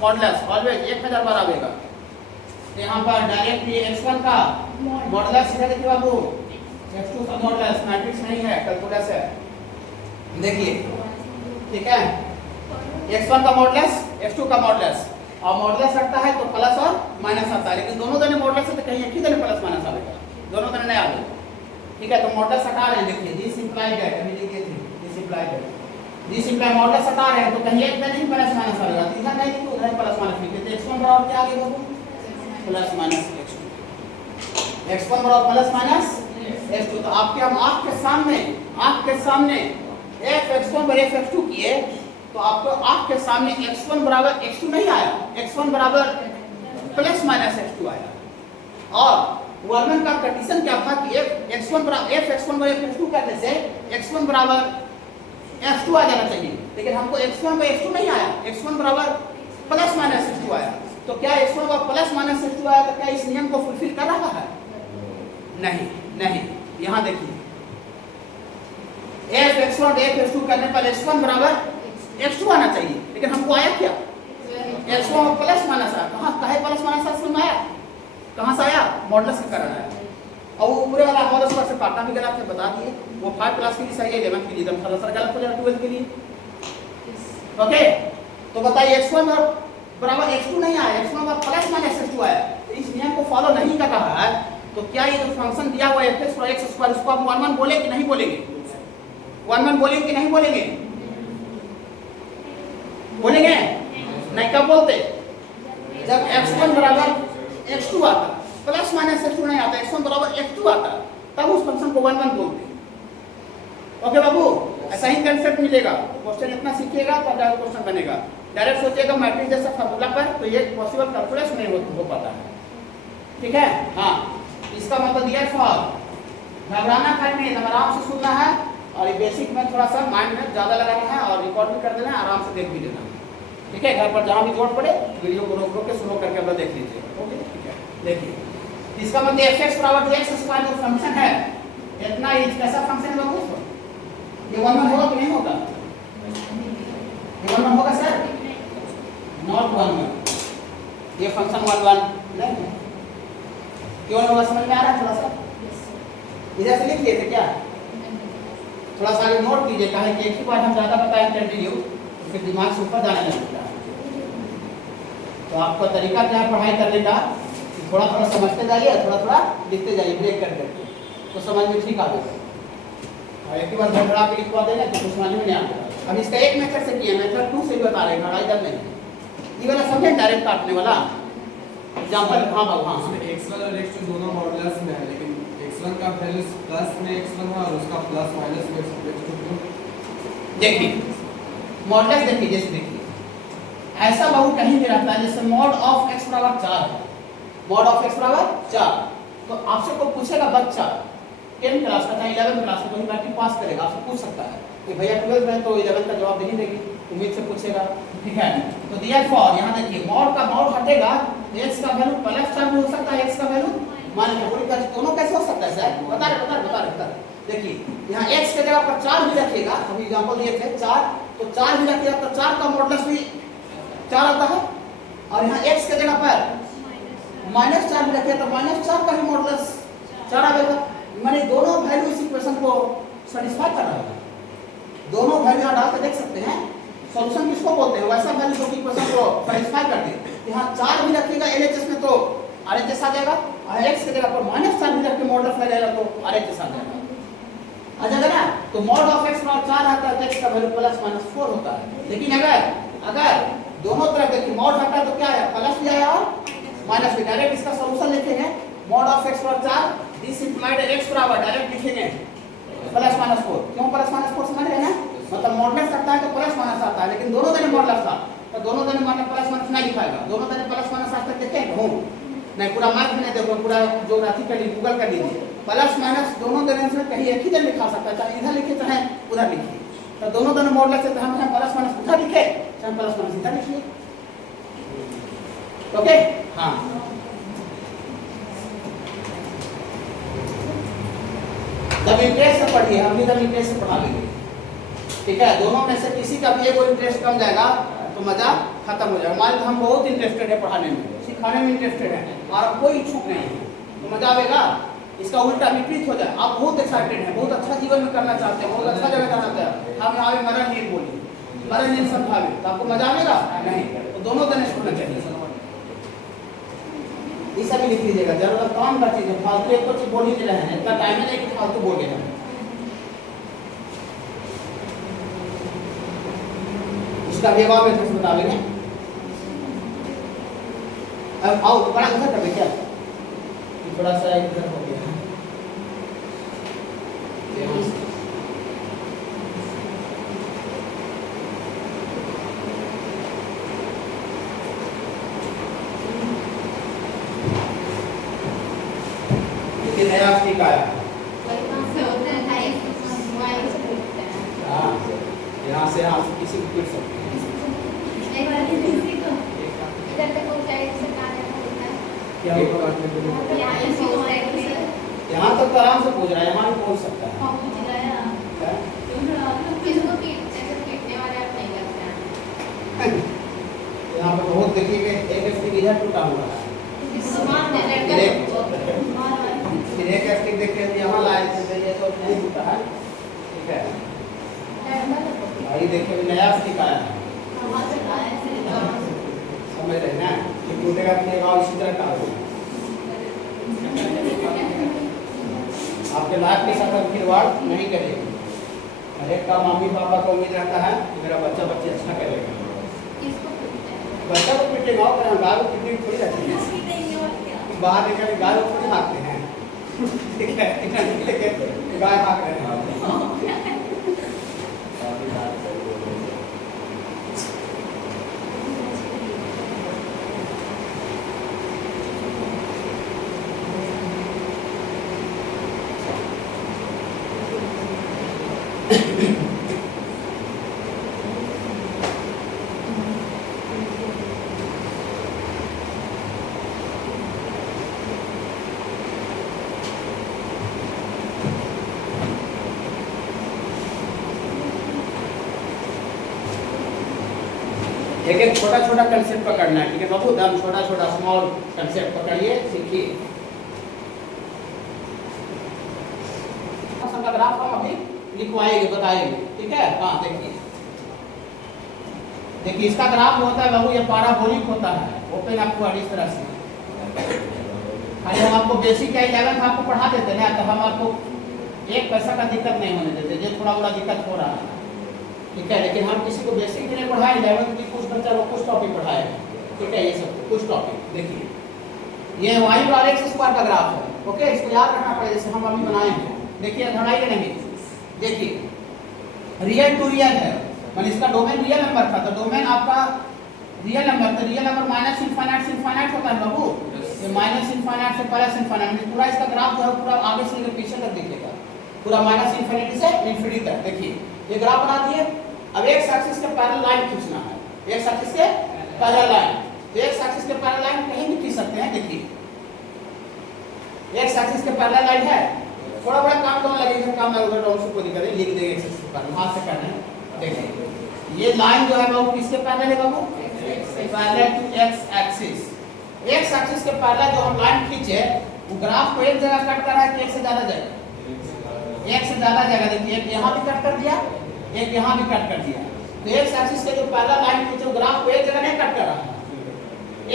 मॉडुलस ऑलवेज 1000 बार आएगा। यहाँ पर डायरेक्टली x1 का मॉडुलस इधर देखिए बाबू, x2 का मॉडुलस मैट्रिक्स नहीं है, कैलकुलस है, देखिए, ठीक है। x1 का मॉडुलस, x2 का मॉडुलस और मॉडुलस रखता है तो प्लस और माइनस आता है, लेकिन दोनों जने मॉडुलस है तो कहीं एक ही जने प्लस माइनस आएगा, दोनों जने नहीं आएगा, ठीक है। तो मॉडुलस हटा रहे हैं, देखिए दिस इंप्लाइड दैट, अभी देखिए this implied that, this implied modulus हटा रहे हैं तो कहीं एक में नहीं प्लस माइनस आएगा, तीसरा नहीं तो उधर प्लस माइनस लिखते तो x1 बराबर क्या आ गया बाबू, प्लस माइनस x2, x1 बराबर प्लस माइनस x2। तो आपके हम आंख के सामने f(x1) / f(x2) किए तो आपको आंख के सामने x1 बराबर x2 नहीं आया, x1 बराबर प्लस माइनस x2 आया। और वर्णन का कंडीशन क्या था कि f(x1) बराबर f(x1) करने से x1 बराबर x2 आ जाना चाहिए, लेकिन हमको x1 / x2 नहीं आया, x1 बराबर प्लस माइनस x2 आया। तो क्या x1 बराबर प्लस माइनस x2 आया तो क्या इस नियम को फुलफिल कर रहा है? नहीं। यहाँ देखिए f(x1) / f(x2) करने पर x1 बराबर x2 आना चाहिए, लेकिन हमको आया क्या, x1 प्लस माइनस आया। कहाँ प्लस माइनस में आया, कहाँ से आया, मॉडुलस के कारण आया। और वो पूरे वाला होल स्क्वायर से काटना भी गलत है, बता दिए, वो 5 क्लास के लिए सही है, 11th के लिए एकदम सरल गलत हो जाएगा, 12th के लिए। ओके, तो बताइए x1 बराबर x2 नहीं आया, x1 बराबर प्लस माइनस x2 आया, तो इस नियम को फॉलो नहीं कर रहा है। तो क्या ये जो फंक्शन दिया हुआ है f(x) और x2 इसको आप 1 1 बोले कि नहीं बोलेंगे, 1 1 बोलेंगे कि नहीं बोलेंगे, बोलेंगे नहीं, कब बोलते, जब x1 बराबर x2 आता, प्लस माइनस x2 नहीं आता, x1 बराबर x2 आता, तब उस फंक्शन को 1 1 बोलते। ओके बाबू, ऐसा ही कंसेप्ट मिलेगा, क्वेश्चन इतना सीखिएगा तब जाकर क्वेश्चन बनेगा। डायरेक्ट सोचिएगा मैट्रिक्स जैसा फार्मूला पर तो ये पॉसिबल कैलकुलस नहीं हो पाता है, ठीक है। हाँ, इसका मतलब दिया फॉर, घबराना नहीं, आराम से सुनना है और ये बेसिक में थोड़ा सा माइंड में ज्यादा लगाना है और रिकॉर्ड भी कर देना है, आराम से देख भी लेना, ठीक है। घर पर जहाँ भी जोड़ पड़े वीडियो को रोक के स्लो करके अपना देख लीजिए, ओके, ठीक है। देखिए इसका मतलब f(x) बराबर x² जो फंक्शन है, इतना ही कैसा फंक्शन है बाबू, ये 1 1 होगा कि नहीं होगा, ये 1 1 होगा सर, नॉट 1 1, ये फंक्शन 1 1 नहीं है, क्यों नहीं होगा, समझ में आ रहा है थोड़ा सा? इधर से लिख लिए थे क्या? थोड़ा सा आगे नोट कीजिए, कहा कि एक ही बार हम ज़्यादा बताएं कंटिन्यू तो फिर दिमाग से ऊपर जाने लगता है। तो आपका तरीका क्या है पढ़ाई करने का, थोड़ा थोड़ा समझते जाइए, थोड़ा थोड़ा लिखते जाइए ब्रेक कर करके, तो समझ में ठीक आ जाएगा। और एक ही बार घबरा के लिखवा देना तो कुछ समझ में नहीं आता। अब इसका एक मेथड से किया, मेथड 2 से भी बता रहे हैं, लड़ाई दर नहीं ये वाला समझे, डायरेक्ट काटने वाला एग्जांपल। हाँ बाबू हाँ, x1 और x2 दोनों मॉडुलस में है, लेकिन x1 का वैल्यू प्लस में x1 है और उसका प्लस माइनस में x2। देखिए मॉडुलस देखिए, जैसे देखिए ऐसा बाबू कहीं भी रहता है, जैसे मॉड ऑफ x बराबर 4 है, मॉड ऑफ x बराबर 4, तो आपसे कोई पूछेगा बच्चा 10 क्लास का चाहे 11 क्लास का, कोई मैट्रिक पास करेगा, आपसे पूछ सकता है कि भैया 12 में तो 11 का जवाब नहीं देगी, उम्मीद से पूछेगा, ठीक है। तो दिया फॉर यहाँ देखिए मॉड का मॉड हटेगा, x का वैल्यू प्लस 4 भी हो सकता है, x का वैल्यू माइनस 4, दोनों कैसे हो सकता है सर, बता रहे। देखिए यहाँ x के जगह पर 4 भी रखिएगा, अभी एग्जांपल दिए थे 4, तो 4 भी रखिएगा तो 4 का मॉडुलस भी 4 आता है, और यहाँ x के जगह पर -4 भी रखिएगा तो -4 का ही मॉडुलस 4 आएगा। माने दोनों वैल्यू इस इक्वेशन को सैटिस्फाई कर रहा है, दोनों वैल्यू यहाँ डाल के देख सकते हैं। सॉल्यूशन किसको बोलते हैं, वैसा वैल्यू जो कि इक्वेशन को सैटिस्फाई करती है। यहाँ 4 भी रखिएगा LHS में तो RHS आ जाएगा, और x के जगह पर -4 भी रख के मॉडुलस लगाएगा तो RHS आ जाएगा, आ जाएगा ना। तो मॉड ऑफ x बराबर 4 आता है, x का वैल्यू प्लस माइनस 4 होता है। लेकिन अगर दोनों तरफ देखिए मॉड हटा तो क्या है, प्लस भी आया और माइनस भी। डायरेक्ट इसका सॉल्यूशन लिखेंगे, मॉड ऑफ x बराबर 4, दिस इंप्लाइड x बराबर डायरेक्ट लिखेंगे प्लस माइनस 4। क्यों प्लस माइनस 4 समझ रहे हैं ना, मतलब मॉडुलस आता है तो प्लस माइनस आता है, लेकिन दोनों तरफ मॉडुलस था तो दोनों तरफ माइनस प्लस माइनस नहीं लिखाएगा, दोनों तरफ प्लस माइनस आज तक देखे हो नहीं, पूरा मार्क नहीं देखो, पूरा ज्योग्राफी कर लीजिए, गूगल कर लीजिए, प्लस माइनस दोनों तरफ से कहीं एक ही तरफ लिखा सकता है, चाहे इधर लिखे चाहे उधर लिखिए। तो दोनों तरफ मॉडुलस से हम प्लस माइनस उधर लिखे चाहे प्लस माइनस इधर लिखिए, ओके। हाँ जब इंटरेस्ट से पढ़िए, हम भी जब इंटरेस्ट से पढ़ा लेंगे, ठीक है। दोनों में से किसी का भी कोई इंटरेस्ट कम जाएगा तो मजा खत्म हो जाएगा। मान लो हम बहुत इंटरेस्टेड है पढ़ाने में, सिखाने में इंटरेस्टेड है और कोई इच्छुक नहीं है तो मजा आएगा। इसका उल्टा विपरीत हो जाए, आप बहुत एक्साइटेड हैं, बहुत अच्छा जीवन में करना चाहते हैं, बहुत अच्छा जगह करना चाहते हैं, हम यहाँ मरण नहीं बोलिए, मरण नहीं समझावे तो आपको मजा आएगा नहीं, तो दोनों तरह सुनना चाहिए। ये सब लिख लीजिएगा, जरूरत काम का चीज है, फालतू एक तो चीज बोल ही नहीं रहे हैं, इतना टाइम नहीं कि फालतू बोल के जाए। इसका व्यवहार में बता देंगे। अब आओ बड़ा उधर कर क्या, थोड़ा सा इधर हो गया लेकिन नया ठीक आया। हाँ यहाँ से आप किसी को पूछ सकते हैं। यहाँ तक तो आराम से पूछ रहा है, यहाँ भी पूछ सकता है। यहाँ पर बहुत देखिए एक स्टिक इधर टूटा हुआ है, फिर एक स्टिक देखिए यहाँ लाए थे, ये तो नहीं टूटा है, ठीक है। भाई देखिए नया स्टिक आया है, समझ रहे ना, टूटेगा तो इसी तरह का आपके लाइफ के साथ खिलवाड़ नहीं करेगी। हर एक का मम्मी पापा को उम्मीद रहता है कि मेरा बच्चा बच्चे अच्छा करेगा, बच्चा को पीटेगा और गाय को पीटने थोड़ी रहती है, बाहर निकल के गाय को थोड़ी भागते हैं, ठीक है, गाय भाग रहे हैं। एक एक छोटा छोटा कंसेप्ट पकड़ना है, ठीक है बाबू, एकदम छोटा छोटा स्मॉल कंसेप्ट पकड़िए, सीखिए। का ग्राफ हम अभी लिखवाएंगे, बताएंगे, ठीक है। हाँ देखिए, देखिए इसका ग्राफ जो होता है बाबू ये पैराबोलिक होता है, ओपन आपको इस तरह से। खाली हम आपको बेसिक या 11th आपको पढ़ा देते ना, तो हम आपको एक पैसा का दिक्कत नहीं होने देते, जो थोड़ा मोड़ा दिक्कत हो रहा है, ठीक है। लेकिन हम किसी को बेसिक भी नहीं पढ़ाए, 11th की कुछ बच्चा को कुछ टॉपिक पढ़ाए, ठीक है, ये सब कुछ टॉपिक। देखिए ये y और x स्क्वायर का ग्राफ है, ओके, इसको याद रखना पड़ेगा, जैसे हम अभी बनाएंगे। देखिए धड़ाई नहीं, देखिए रियल टू रियल है, मतलब इसका डोमेन रियल नंबर था, तो डोमेन आपका रियल नंबर, तो रियल नंबर माइनस इनफाइनाइट से इनफाइनाइट होता है बाबू, ये माइनस इनफाइनाइट से प्लस इनफाइनाइट, पूरा इसका ग्राफ जो है पूरा आगे से लेकर पीछे तक दिखेगा, पूरा माइनस इनफिनिटी से इन्फिनिटी तक। देखिए ये ग्राफ बना दिए, अब एक्स एक्सिस के पैरेलल लाइन खींचना है, एक्स एक्सिस के पैरेलल लाइन, तो एक्स एक्सिस के पैरेलल लाइन कहीं भी खींच सकते हैं। देखिए एक्स एक्सिस के पैरेलल लाइन है, थोड़ा बड़ा काम कौन लगेगा, काम लगेगा तो उसको कोई करें, लिख देंगे एक्स एक्सिस के पैरेलल, हाथ से करना है। देखिए ये लाइन जो है बाबू किसके पैरेलल है बाबू, parallel to x axis. X axis के पैरेलल जो हम लाइन खींचे वो ग्राफ को एक जगह कट कर रहा है कि एक से ज्यादा जगह, एक से ज्यादा जगह। देखिए एक यहाँ भी कट कर दिया, एक यहाँ भी कट कर दिया, तो एक्स एक्सिस के जो पैरेलल लाइन खींचे ग्राफ को एक जगह नहीं कट कर रहा है,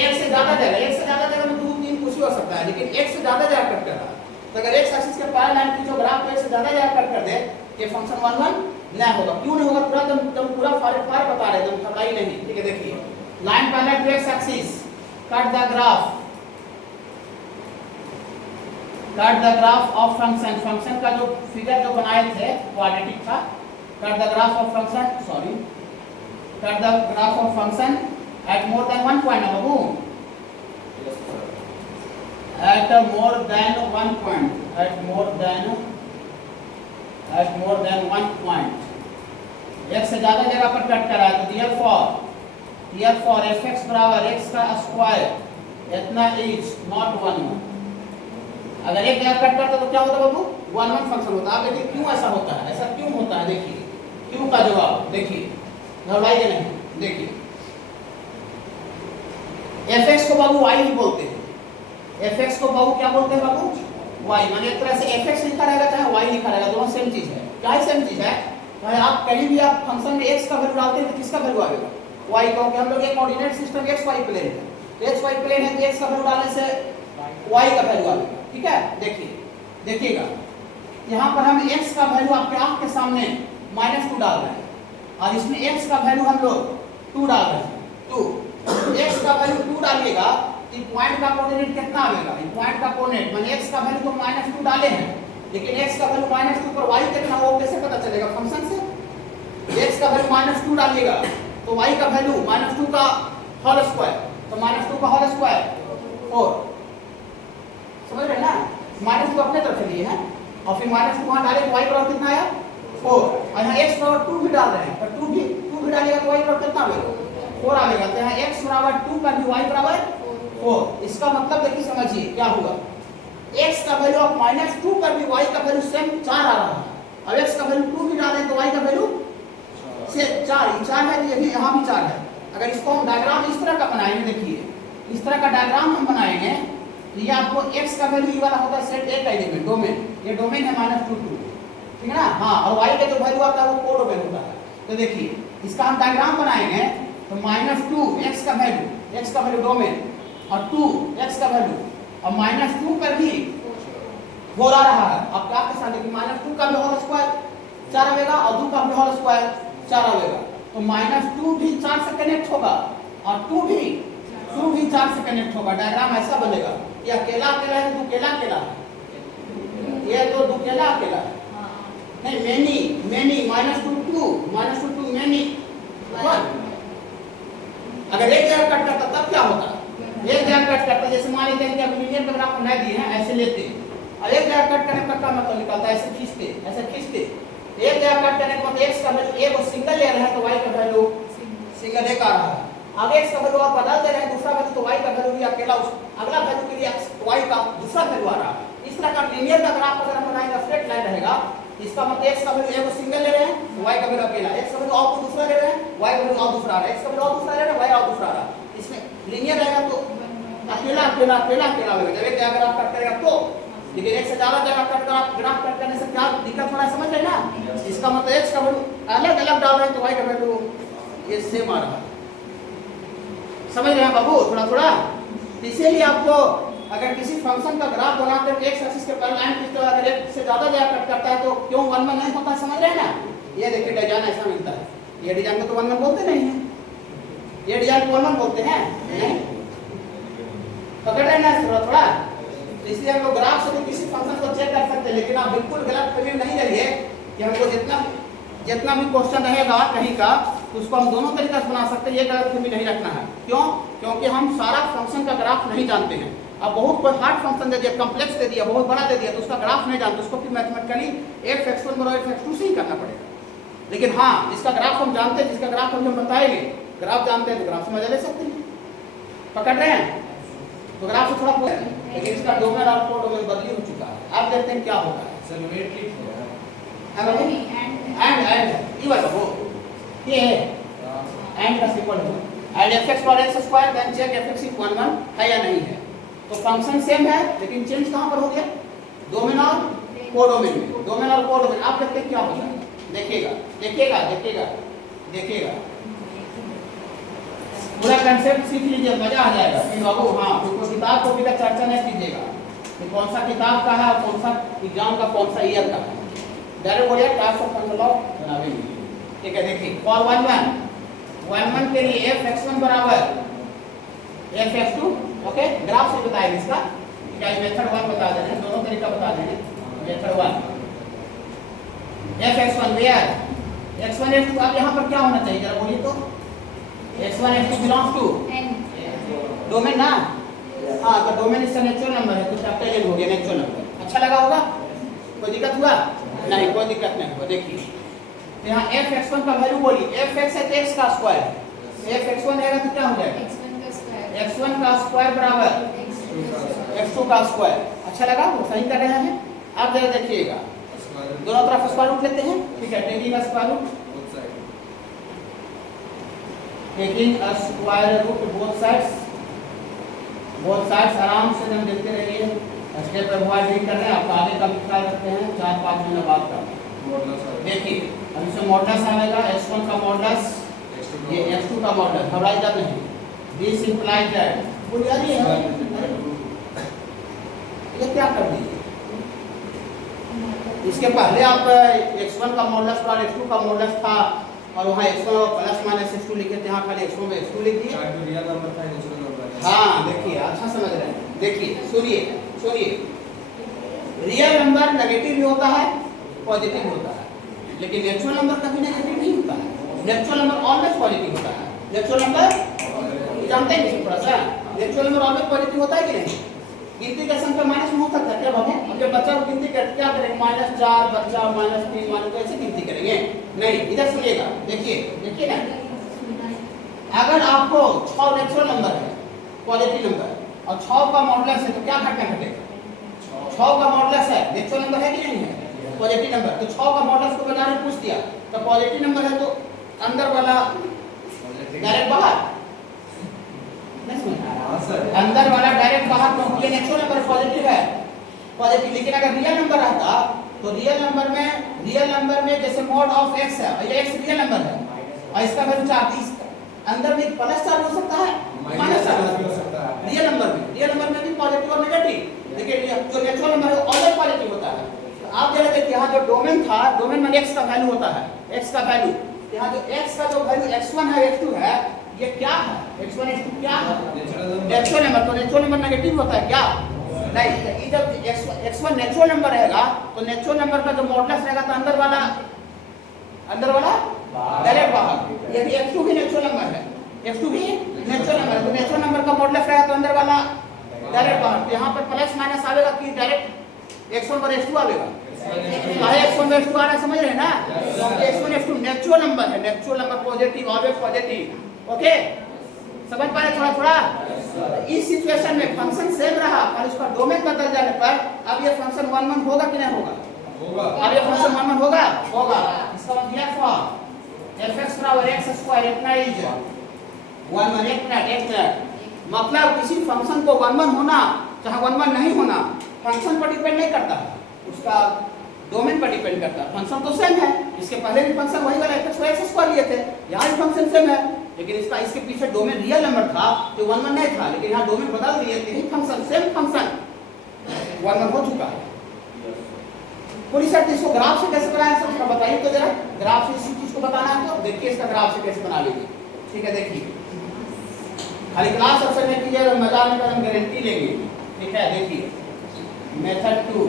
एक से ज्यादा जगह, एक से ज्यादा जगह में 2 3 कुछ भी हो सकता है, लेकिन एक से ज्यादा जगह कट कर रहा है। तो अगर एक्स एक्सिस के पैरेलल लाइन खींचो ग्राफ को एक से ज्यादा जगह कट कर दे, ये फंक्शन 1 1 नहीं होगा। क्यों नहीं होगा, पूरा तुम पूरा फार बता रहे, तुम घबराई नहीं, ठीक है। देखिए line parallel to x axis, cut the graph, cut the graph of function, function का जो फिगर जो बनाए थे क्वाड्रेटिक था, cut the graph of function, sorry, cut the graph of function at more than 1 point, बाबू at more than 1 point, at more than 1 point, एक से ज्यादा जगह पर कट करा है। तो हियर फॉर fx बराबर x का स्क्वायर इतना इज नॉट 1 1। अगर एक जगह कट करता तो क्या होता बाबू, 1 1 फंक्शन होता। आप देखिए क्यों ऐसा होता है, ऐसा क्यों होता है, देखिए क्यों का जवाब देखिए, घबराइए नहीं। देखिए fx को बाबू y ही बोलते हैं, fx को बाबू क्या बोलते हैं बाबू, y, माने एक तरह से fx लिखा रहेगा चाहे y लिखा रहेगा, दोनों सेम चीज है। क्या है सेम चीज है, भाई आप कहीं भी आप फंक्शन में x का वैल्यू डालते हैं तो किसका वैल्यू आएगा, y का, क्योंकि हम लोग एक coordinate system x y plane है, तो x y प्लेन है तो x का वैल्यू डालने से y का वैल्यू आएगा, ठीक है। देखिएगा यहाँ पर हम x का वैल्यू आपके आंख के सामने -2 डाल रहे हैं, और इसमें x का वैल्यू हम लोग 2 डाल रहे हैं, 2, x का वैल्यू 2 डालिएगा तो पॉइंट का कोऑर्डिनेट कितना आएगा, पॉइंट का कोऑर्डिनेट माने x का वैल्यू तो -2 डाले हैं, लेकिन x का वैल्यू -2 पर y कितना हो कैसे पता चलेगा, फंक्शन से। x का वैल्यू -2 डालिएगा तो y का वैल्यू -2 का होल स्क्वायर, तो -2 का होल स्क्वायर 4, समझ रहे ना, -2 अपने तरफ लिए हैं और फिर -2 वहां डाले तो y बराबर कितना आया 4, और यहाँ x बराबर 2 भी डाल रहे हैं, पर 2 भी डालेगा तो y बराबर कितना आएगा 4 आएगा। तो यहाँ x बराबर 2 पर भी y बराबर 4, इसका मतलब देखिए समझिए क्या हुआ, x का वैल्यू अब -2 पर भी y का वैल्यू सेम 4 आ रहा है, अब x का वैल्यू 2 भी डालें तो y का वैल्यू से 4 है, ये भी यहाँ भी 4 है। अगर इसको हम डायग्राम इस तरह का बनाएंगे, देखिए इस तरह का डायग्राम हम बनाएंगे तो ये आपको x का वैल्यू ये वाला होता है सेट A का एलिमेंट डोमेन, ये डोमेन है -2 2, ठीक है ना, हाँ, और y का जो वैल्यू आता है वो कोडोमेन होता है। तो देखिए इसका हम डायग्राम बनाएंगे तो -2 x का वैल्यू डोमेन और 2 x का वैल्यू, और -2 पर भी 4 आ रहा है, अब क्या आपके साथ देखिए -2 का भी होल स्क्वायर 4 आएगा और 2 का भी होल स्क्वायर 4 आएगा, तो -2 भी 4 से कनेक्ट होगा और 2 भी 4 से कनेक्ट होगा। डायग्राम ऐसा बनेगा, ये अकेला अकेला है, दुकेला अकेला है, ये तो दुकेला अकेला है, नहीं मेनी -2 2 मेनी 1। अगर एक जगह कट करता तब क्या होता, एक जगह कट करता, जैसे मान लेते हैं कि अब लीनियर का ग्राफ नहीं दिए हैं, ऐसे लेते हैं और एक जगह कट करने का क्या मतलब निकलता है, ऐसे खींचते एक जगह कट करने के बाद x का वैल्यू एक और सिंगल ले रहे हैं तो y का वैल्यू सिंगल एक आ रहा है, आगे x का वैल्यू आप बदल दे रहे हैं दूसरा वैल्यू तो y का वैल्यू भी अकेला उस अगला वैल्यू के लिए y का दूसरा वैल्यू आ रहा है। इस तरह का लीनियर का ग्राफ अगर हम बनाएंगे स्ट्रेट लाइन रहेगा, इसका मतलब x का वैल्यू एक और सिंगल ले रहे हैं तो y का वैल्यू अकेला, x का वैल्यू और दूसरा ले रहे हैं y का वैल्यू और दूसरा आ रहा है, x का वैल्यू और दूसरा ले रहे हैं y और दूसरा आ रहा है। इसमें लीनियर रहेगा तो अकेला होगा, जब एक जगह आप कट करेगा तो लेकिन एक से ज्यादा जगह कट कर आप ग्राफ कट करने से क्या दिक्कत हो रहा है, समझ रहे ना? इसका मतलब x का वैल्यू अलग अलग डाल रहे हैं तो y का वैल्यू ये सेम आ रहा है। समझ रहे हैं बाबू थोड़ा थोड़ा? इसीलिए आपको अगर किसी फंक्शन का ग्राफ बनाते हैं एक्स एक्सिस के पैरेलल लाइन खींचते हो, अगर एक से ज्यादा जगह कट करता है तो क्यों 1 1 नहीं होता, समझ रहे हैं ना? ये देखिए डिजाइन ऐसा मिलता है, ये डिजाइन को तो 1 1 बोलते नहीं है, ये डिजाइन को 1 1 बोलते हैं नहीं, पकड़ रहे हैं ना थोड़ा थोड़ा? इसलिए हम लोग ग्राफ से भी किसी फंक्शन को चेक कर सकते हैं, लेकिन आप बिल्कुल गलत फहमी नहीं करिए कि हमको जितना भी क्वेश्चन रहेगा कहीं का उसको हम दोनों तरीके से बना सकते हैं, ये गलत फहमी नहीं रखना है। क्यों? क्योंकि हम सारा फंक्शन का ग्राफ नहीं जानते हैं। अब बहुत कोई हार्ड फंक्शन दे दिया, कॉम्प्लेक्स दे दिया, बहुत बड़ा दे दिया, तो उसका ग्राफ नहीं जानते, उसको फिर मैथमेटिकली f(x1) बराबर f(x2) से ही करना पड़ेगा। लेकिन हाँ, जिसका ग्राफ हम जानते हैं, जिसका ग्राफ हम बताएंगे, ग्राफ जानते हैं तो ग्राफ से मजा ले सकते हैं। पकड़ रहे हैं? तो ग्राफ से थोड़ा पूछ, लेकिन इसका डोमेन और कोडोमेन बदली हो चुका है। आप देखते हैं क्या होगा। सर वेट लिख है एंड ये वाला वो ये है एंड का सिंबल है, एंड fx पर x² देन चेक fx 1 1 है या नहीं है। तो फंक्शन सेम है लेकिन चेंज कहां पर हो गया? डोमेन और कोडोमेन में। डोमेन और कोडोमेन आप देखते हैं क्या होगा, देखिएगा देखिएगा देखिएगा देखिएगा, पूरा कंसेप्ट सीख लीजिए, मजा आ जाएगा। फिर बाबू हाँ, तो किताब को भी चर्चा नहीं कीजिएगा कि कौन सा किताब का है और कौन सा एग्जाम का कौन सा ईयर का है, डायरेक्ट बोलिए टाइप्स ऑफ फंक्शन लॉ बनावेंगे। ठीक है, देखिए फॉर 1 1 के लिए f(x1) बराबर f(x2), ओके, ग्राफ से बताएंगे इसका, ठीक है, मेथड 1 बता दे रहे हैं, दोनों तरीका बता देंगे। Method 1 f(x1) where x1 x2, अब यहाँ पर क्या होना चाहिए जरा बोलिए तो? x1 x2 belongs to domain ना, हाँ, तो डोमेन इसका नेचुरल नंबर है तो कैपिटल N हो गया नेचुरल नंबर। अच्छा लगा होगा? कोई दिक्कत हुआ? नहीं, कोई दिक्कत नहीं हुआ। देखिए यहाँ f(x1) का वैल्यू बोलिए, f(x) है तो x का स्क्वायर, f(x1) रहेगा तो क्या हो जाएगा? x1 का स्क्वायर बराबर x2 का स्क्वायर। अच्छा लगा? वो सही कर रहे हैं। आप जरा देखिएगा, दोनों तरफ स्क्वायर रूट लेते हैं, ठीक है, taking square root, taking square root both sides आराम से हम देखते रहिए। स्टेप पे अवॉइड नहीं कर रहे हैं, आप आगे का भी ख्याल रखते हैं, 4-5 महीने बाद का। देखिए अब इसमें मॉडुलस आएगा, x1 का मॉडुलस, ये x2 का मॉडुलस, घबराइए जब नहीं, दिस इंप्लाइज दैट, बोलिए अरे ये क्या कर दिए? इसके पहले आप x1 का मॉडुलस और x2 का मॉडुलस था और वहाँ x1 प्लस माइनस x2 लिखे थे, यहाँ खाली x1 में x2 लिख दिए। रियल नंबर था, नेचुरल नंबर। हाँ देखिए, अच्छा समझ रहे हैं। देखिए सुनिए, रियल नंबर नेगेटिव भी होता है, पॉजिटिव होता है, लेकिन नेचुरल नंबर कभी नेगेटिव नहीं होता है। नेचुरल नंबर ऑलवेज पॉजिटिव होता है। नेचुरल नंबर जानते हैं थोड़ा सा, नेचुरल नंबर ऑलवेज पॉजिटिव होता है कि नहीं? गिनती के संख्या माइनस में हो सकता है क्या बाबू? अब जब बच्चा को गिनती कर क्या करेंगे? -4 बच्चा -3 मानो, कैसे गिनती करेंगे? नहीं, इधर सुनिएगा, देखिए ना, अगर आपको 6 नेचुरल नंबर है, पॉजिटिव नंबर, और 6 का मॉडुलस है तो क्या घटना घटेगा? 6 का मॉडुलस है, नेचुरल नंबर है कि नहीं है? पॉजिटिव नंबर, तो 6 का मॉडुलस को बना पूछ दिया तो पॉजिटिव नंबर है तो अंदर वाला डायरेक्ट बाहर, अंदर वाला डायरेक्ट बाहर, क्योंकि नेचुरल नंबर पॉजिटिव है, पॉजिटिव। लेकिन अगर रियल नंबर रहता तो रियल नंबर में जैसे मॉड ऑफ x है, ये x रियल नंबर है और इसका वैल्यू 4, अंदर में +4 हो सकता है, -4 हो सकता है। रियल नंबर में भी पॉजिटिव और नेगेटिव, लेकिन जो नेचुरल नंबर है ऑलवेज पॉजिटिव होता है। तो आप जरा देखिए, यहाँ जो डोमेन था, डोमेन में x का वैल्यू होता है, x का वैल्यू, यहाँ जो x का जो वैल्यू x1 है x2 है, ये क्या है? x1 x2 क्या है? Natural number. तो नेचुरल नंबर नेगेटिव होता है क्या? नहीं। ये जब x1 नेचुरल नंबर रहेगा तो नेचुरल नंबर का जो मॉडुलस रहेगा तो अंदर वाला डायरेक्ट बाहर। यदि x2 भी नेचुरल नंबर है, x2 भी नेचुरल नंबर है, तो नेचुरल नंबर का मॉडुलस रहेगा तो अंदर वाला डायरेक्ट बाहर। तो यहाँ पर प्लस माइनस आएगा कि डायरेक्ट x1 पर x2 आएगा? x1 पर x2 आ रहा है, समझ रहे हैं ना? क्योंकि x1 x2 नेचुरल नंबर है, natural number positive, always positive. Okay, समझ पा रहे थोड़ा? इस सिचुएशन में फंक्शन सेम रहा और इसका डोमेन बदल जाने पर अब ये फंक्शन 1 1 होगा कि नहीं होगा? अब ये फंक्शन 1 1 होगा। इसका मतलब यह फॉर्म f(x) बराबर x² इतना इज 1 1। एक मिनट, मतलब किसी फंक्शन को 1 1 होना चाहे 1 1 नहीं होना, फंक्शन पर डिपेंड नहीं करता है, उसका डोमेन पर डिपेंड करता है। फंक्शन तो सेम है, इसके पहले भी फंक्शन वही वाला fx y x² लिए थे, यहाँ भी फंक्शन सेम है, लेकिन इसके पीछे डोमेन रियल नंबर था तो 1 1 नहीं था, लेकिन यहाँ डोमेन बदल दिए थे, फंक्शन सेम फंक्शन 1 1 हो चुका है। पूरी सेट इसको ग्राफ से कैसे बनाएं सर, उसका बताइए तो जरा। ग्राफ से इसी चीज को बताना है तो देखिए इसका ग्राफ से कैसे बना लीजिए। ठीक है, देखिए खाली क्लास अक्सर में कीजिए, मजा आने का हम गारंटी लेंगे। ठीक है, देखिए मेथड टू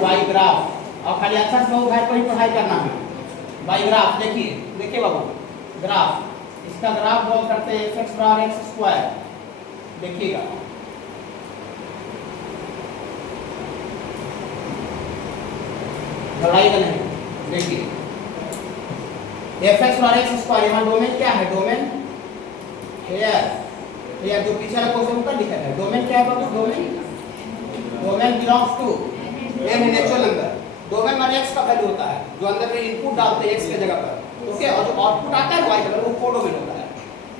बाई ग्राफ, और खाली अच्छा से बहुत घर पर ही पढ़ाई करना है। बाई ग्राफ देखिए बाबू, ग्राफ इसका ग्राफ ड्रॉ करते हैं fx बार x²। देखिएगा घबराइएगा नहीं, देखिए fx बार x², यहाँ डोमेन क्या है, डोमेन हेयर जो पीछे वाला क्वेश्चन ऊपर लिखा है, डोमेन क्या है बाबू, domain belongs to a natural number. Domain माने x का वैल्यू होता है, जो अंदर में इनपुट डालते हैं x के जगह पर, ओके, और जो आउटपुट आता है y कलर वो कोडोमेन होता है।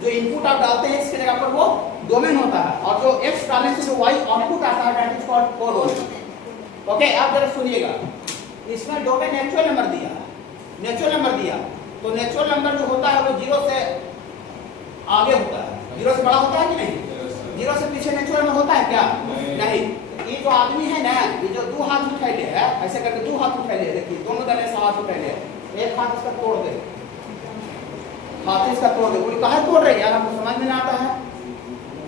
जो इनपुट आप डालते हैं x के जगह पर वो डोमेन होता है, और जो x डालने से जो y आउटपुट आता है that is called codomain. Okay, आप जरा सुनिएगा, इसमें डोमेन नेचुरल नंबर दिया है, नेचुरल नंबर दिया, तो नेचुरल नंबर जो होता है वो 0 से आगे होता है, 0 से बड़ा होता है कि नहीं, 0 से पीछे नेचुरल नंबर होता है क्या, नहीं। ये जो आदमी है ना, ये जो 2 हाथ उठाए ले है, ऐसे करके 2 हाथ उठाए ले, देखिए दोनों दाने से हाथ उठाए ले, एक हाथ इसका तोड़ दे, हाथ इसका तोड़ दे, बोली कहाँ तोड़ रही है, आपको समझ में नहीं आता है,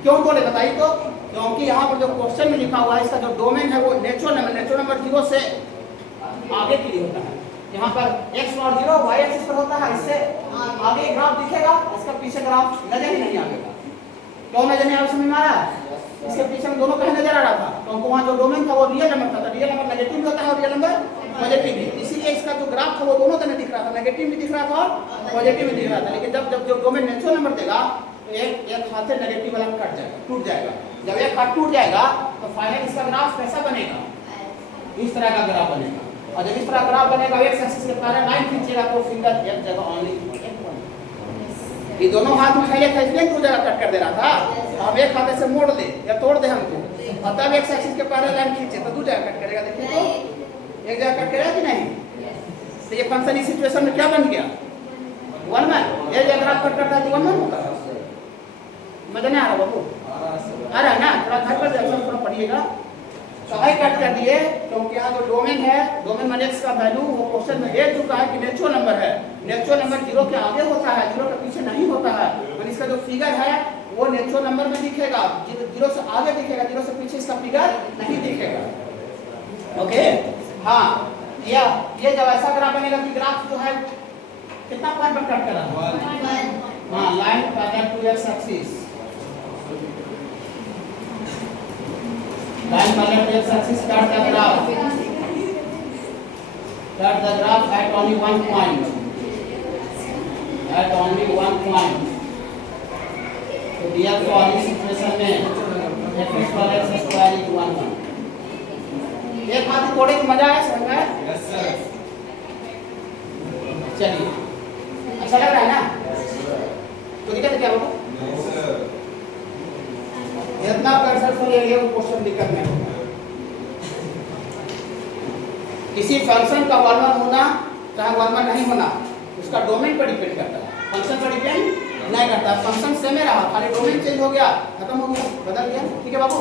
क्यों तोड़े बताइए तो। क्योंकि यहाँ पर जो क्वेश्चन में लिखा हुआ है, इसका जो डोमेन है वो नेचुरल नंबर 0 से आगे के लिए होता है। यहाँ पर x और 0 y एक्सिस पर होता है, इससे आगे ग्राफ दिखेगा, इसका पीछे ग्राफ नजर ही नहीं आएगा। क्यों नजर नहीं आ रहा, समझ में आ रहा है? इसके पीछे में दोनों कहीं नजर आ रहा था, क्योंकि वहाँ जो डोमेन था वो रियल नंबर था, रियल नंबर नेगेटिव भी होता है और रियल नंबर पॉजिटिव भी, इसीलिए इसका जो ग्राफ था वो दोनों तरह दिख रहा था, नेगेटिव भी दिख रहा था और पॉजिटिव भी दिख रहा था। लेकिन जब जो डोमेन नेचुरल नंबर देगा तो एक हाथ से नेगेटिव वाला कट जाएगा, टूट जाएगा। जब एक हाथ टूट जाएगा तो फाइनल इसका ग्राफ कैसा बनेगा, इस तरह का ग्राफ बनेगा। और जब इस तरह ग्राफ बनेगा, एक्स एक्सिस के पैरेलल लाइन खींचेगा तो फिंगर एक जगह ओनली, ये दोनों हाथ उठाइए था इसलिए 2 जगह कट कर दे रहा था, हम एक हाथ से मोड़ दे या तोड़ दे हमको, और तब एक्स एक्सिस के पैरेलल लाइन खींचे तो 2 जगह कट करेगा, देखिए तो एक जगह कट करेगा कि नहीं। तो ये फंक्शन इस सिचुएशन में क्या बन गया, 1 1। ये जगह आप कट करता है तो 1 1 होता है। मजा नहीं आ रहा बाबू, आ रहा है ना, थोड़ा घर पर जाकर थोड़ा पढ़िएगा। सहाय कट कर दिए, क्योंकि यहाँ जो डोमेन है, डोमेन माने x का वैल्यू वो क्वेश्चन में दे चुका है कि नेचुरल नंबर है, नेचुरल नंबर 0 के आगे होता है, 0 के पीछे नहीं होता है। और इसका जो फिगर है वो नेचुरल नंबर में दिखेगा, 0 से आगे दिखेगा, 0 से पीछे इसका फिगर नहीं दिखेगा। ओके, हाँ, ये जब ऐसा ग्राफ बनेगा कि ग्राफ जो है कितना पॉइंट पर कट कर रहा है, हाँ, line parallel to x axis, line parallel to x axis, start the graph at only one point, तो दिया तो इस सिचुएशन में fx पर x² is 1 1। एक हाथ तोड़े की मजा आया, समझ में? Yes sir. चलिए, अच्छा लग रहा है ना, तो दिक्कत क्या होगा, इतना कंसर्ट हो ये क्वेश्चन दिक्कत नहीं होगा। किसी फंक्शन का 1 1 होना चाहे 1 1 नहीं होना, उसका डोमेन पर डिपेंड करता है, फंक्शन पर डिपेंड नहीं करता। फंक्शन सेम रहा, खाली डोमेन चेंज हो गया, खत्म हो गया, बदल गया। ठीक है बाबू।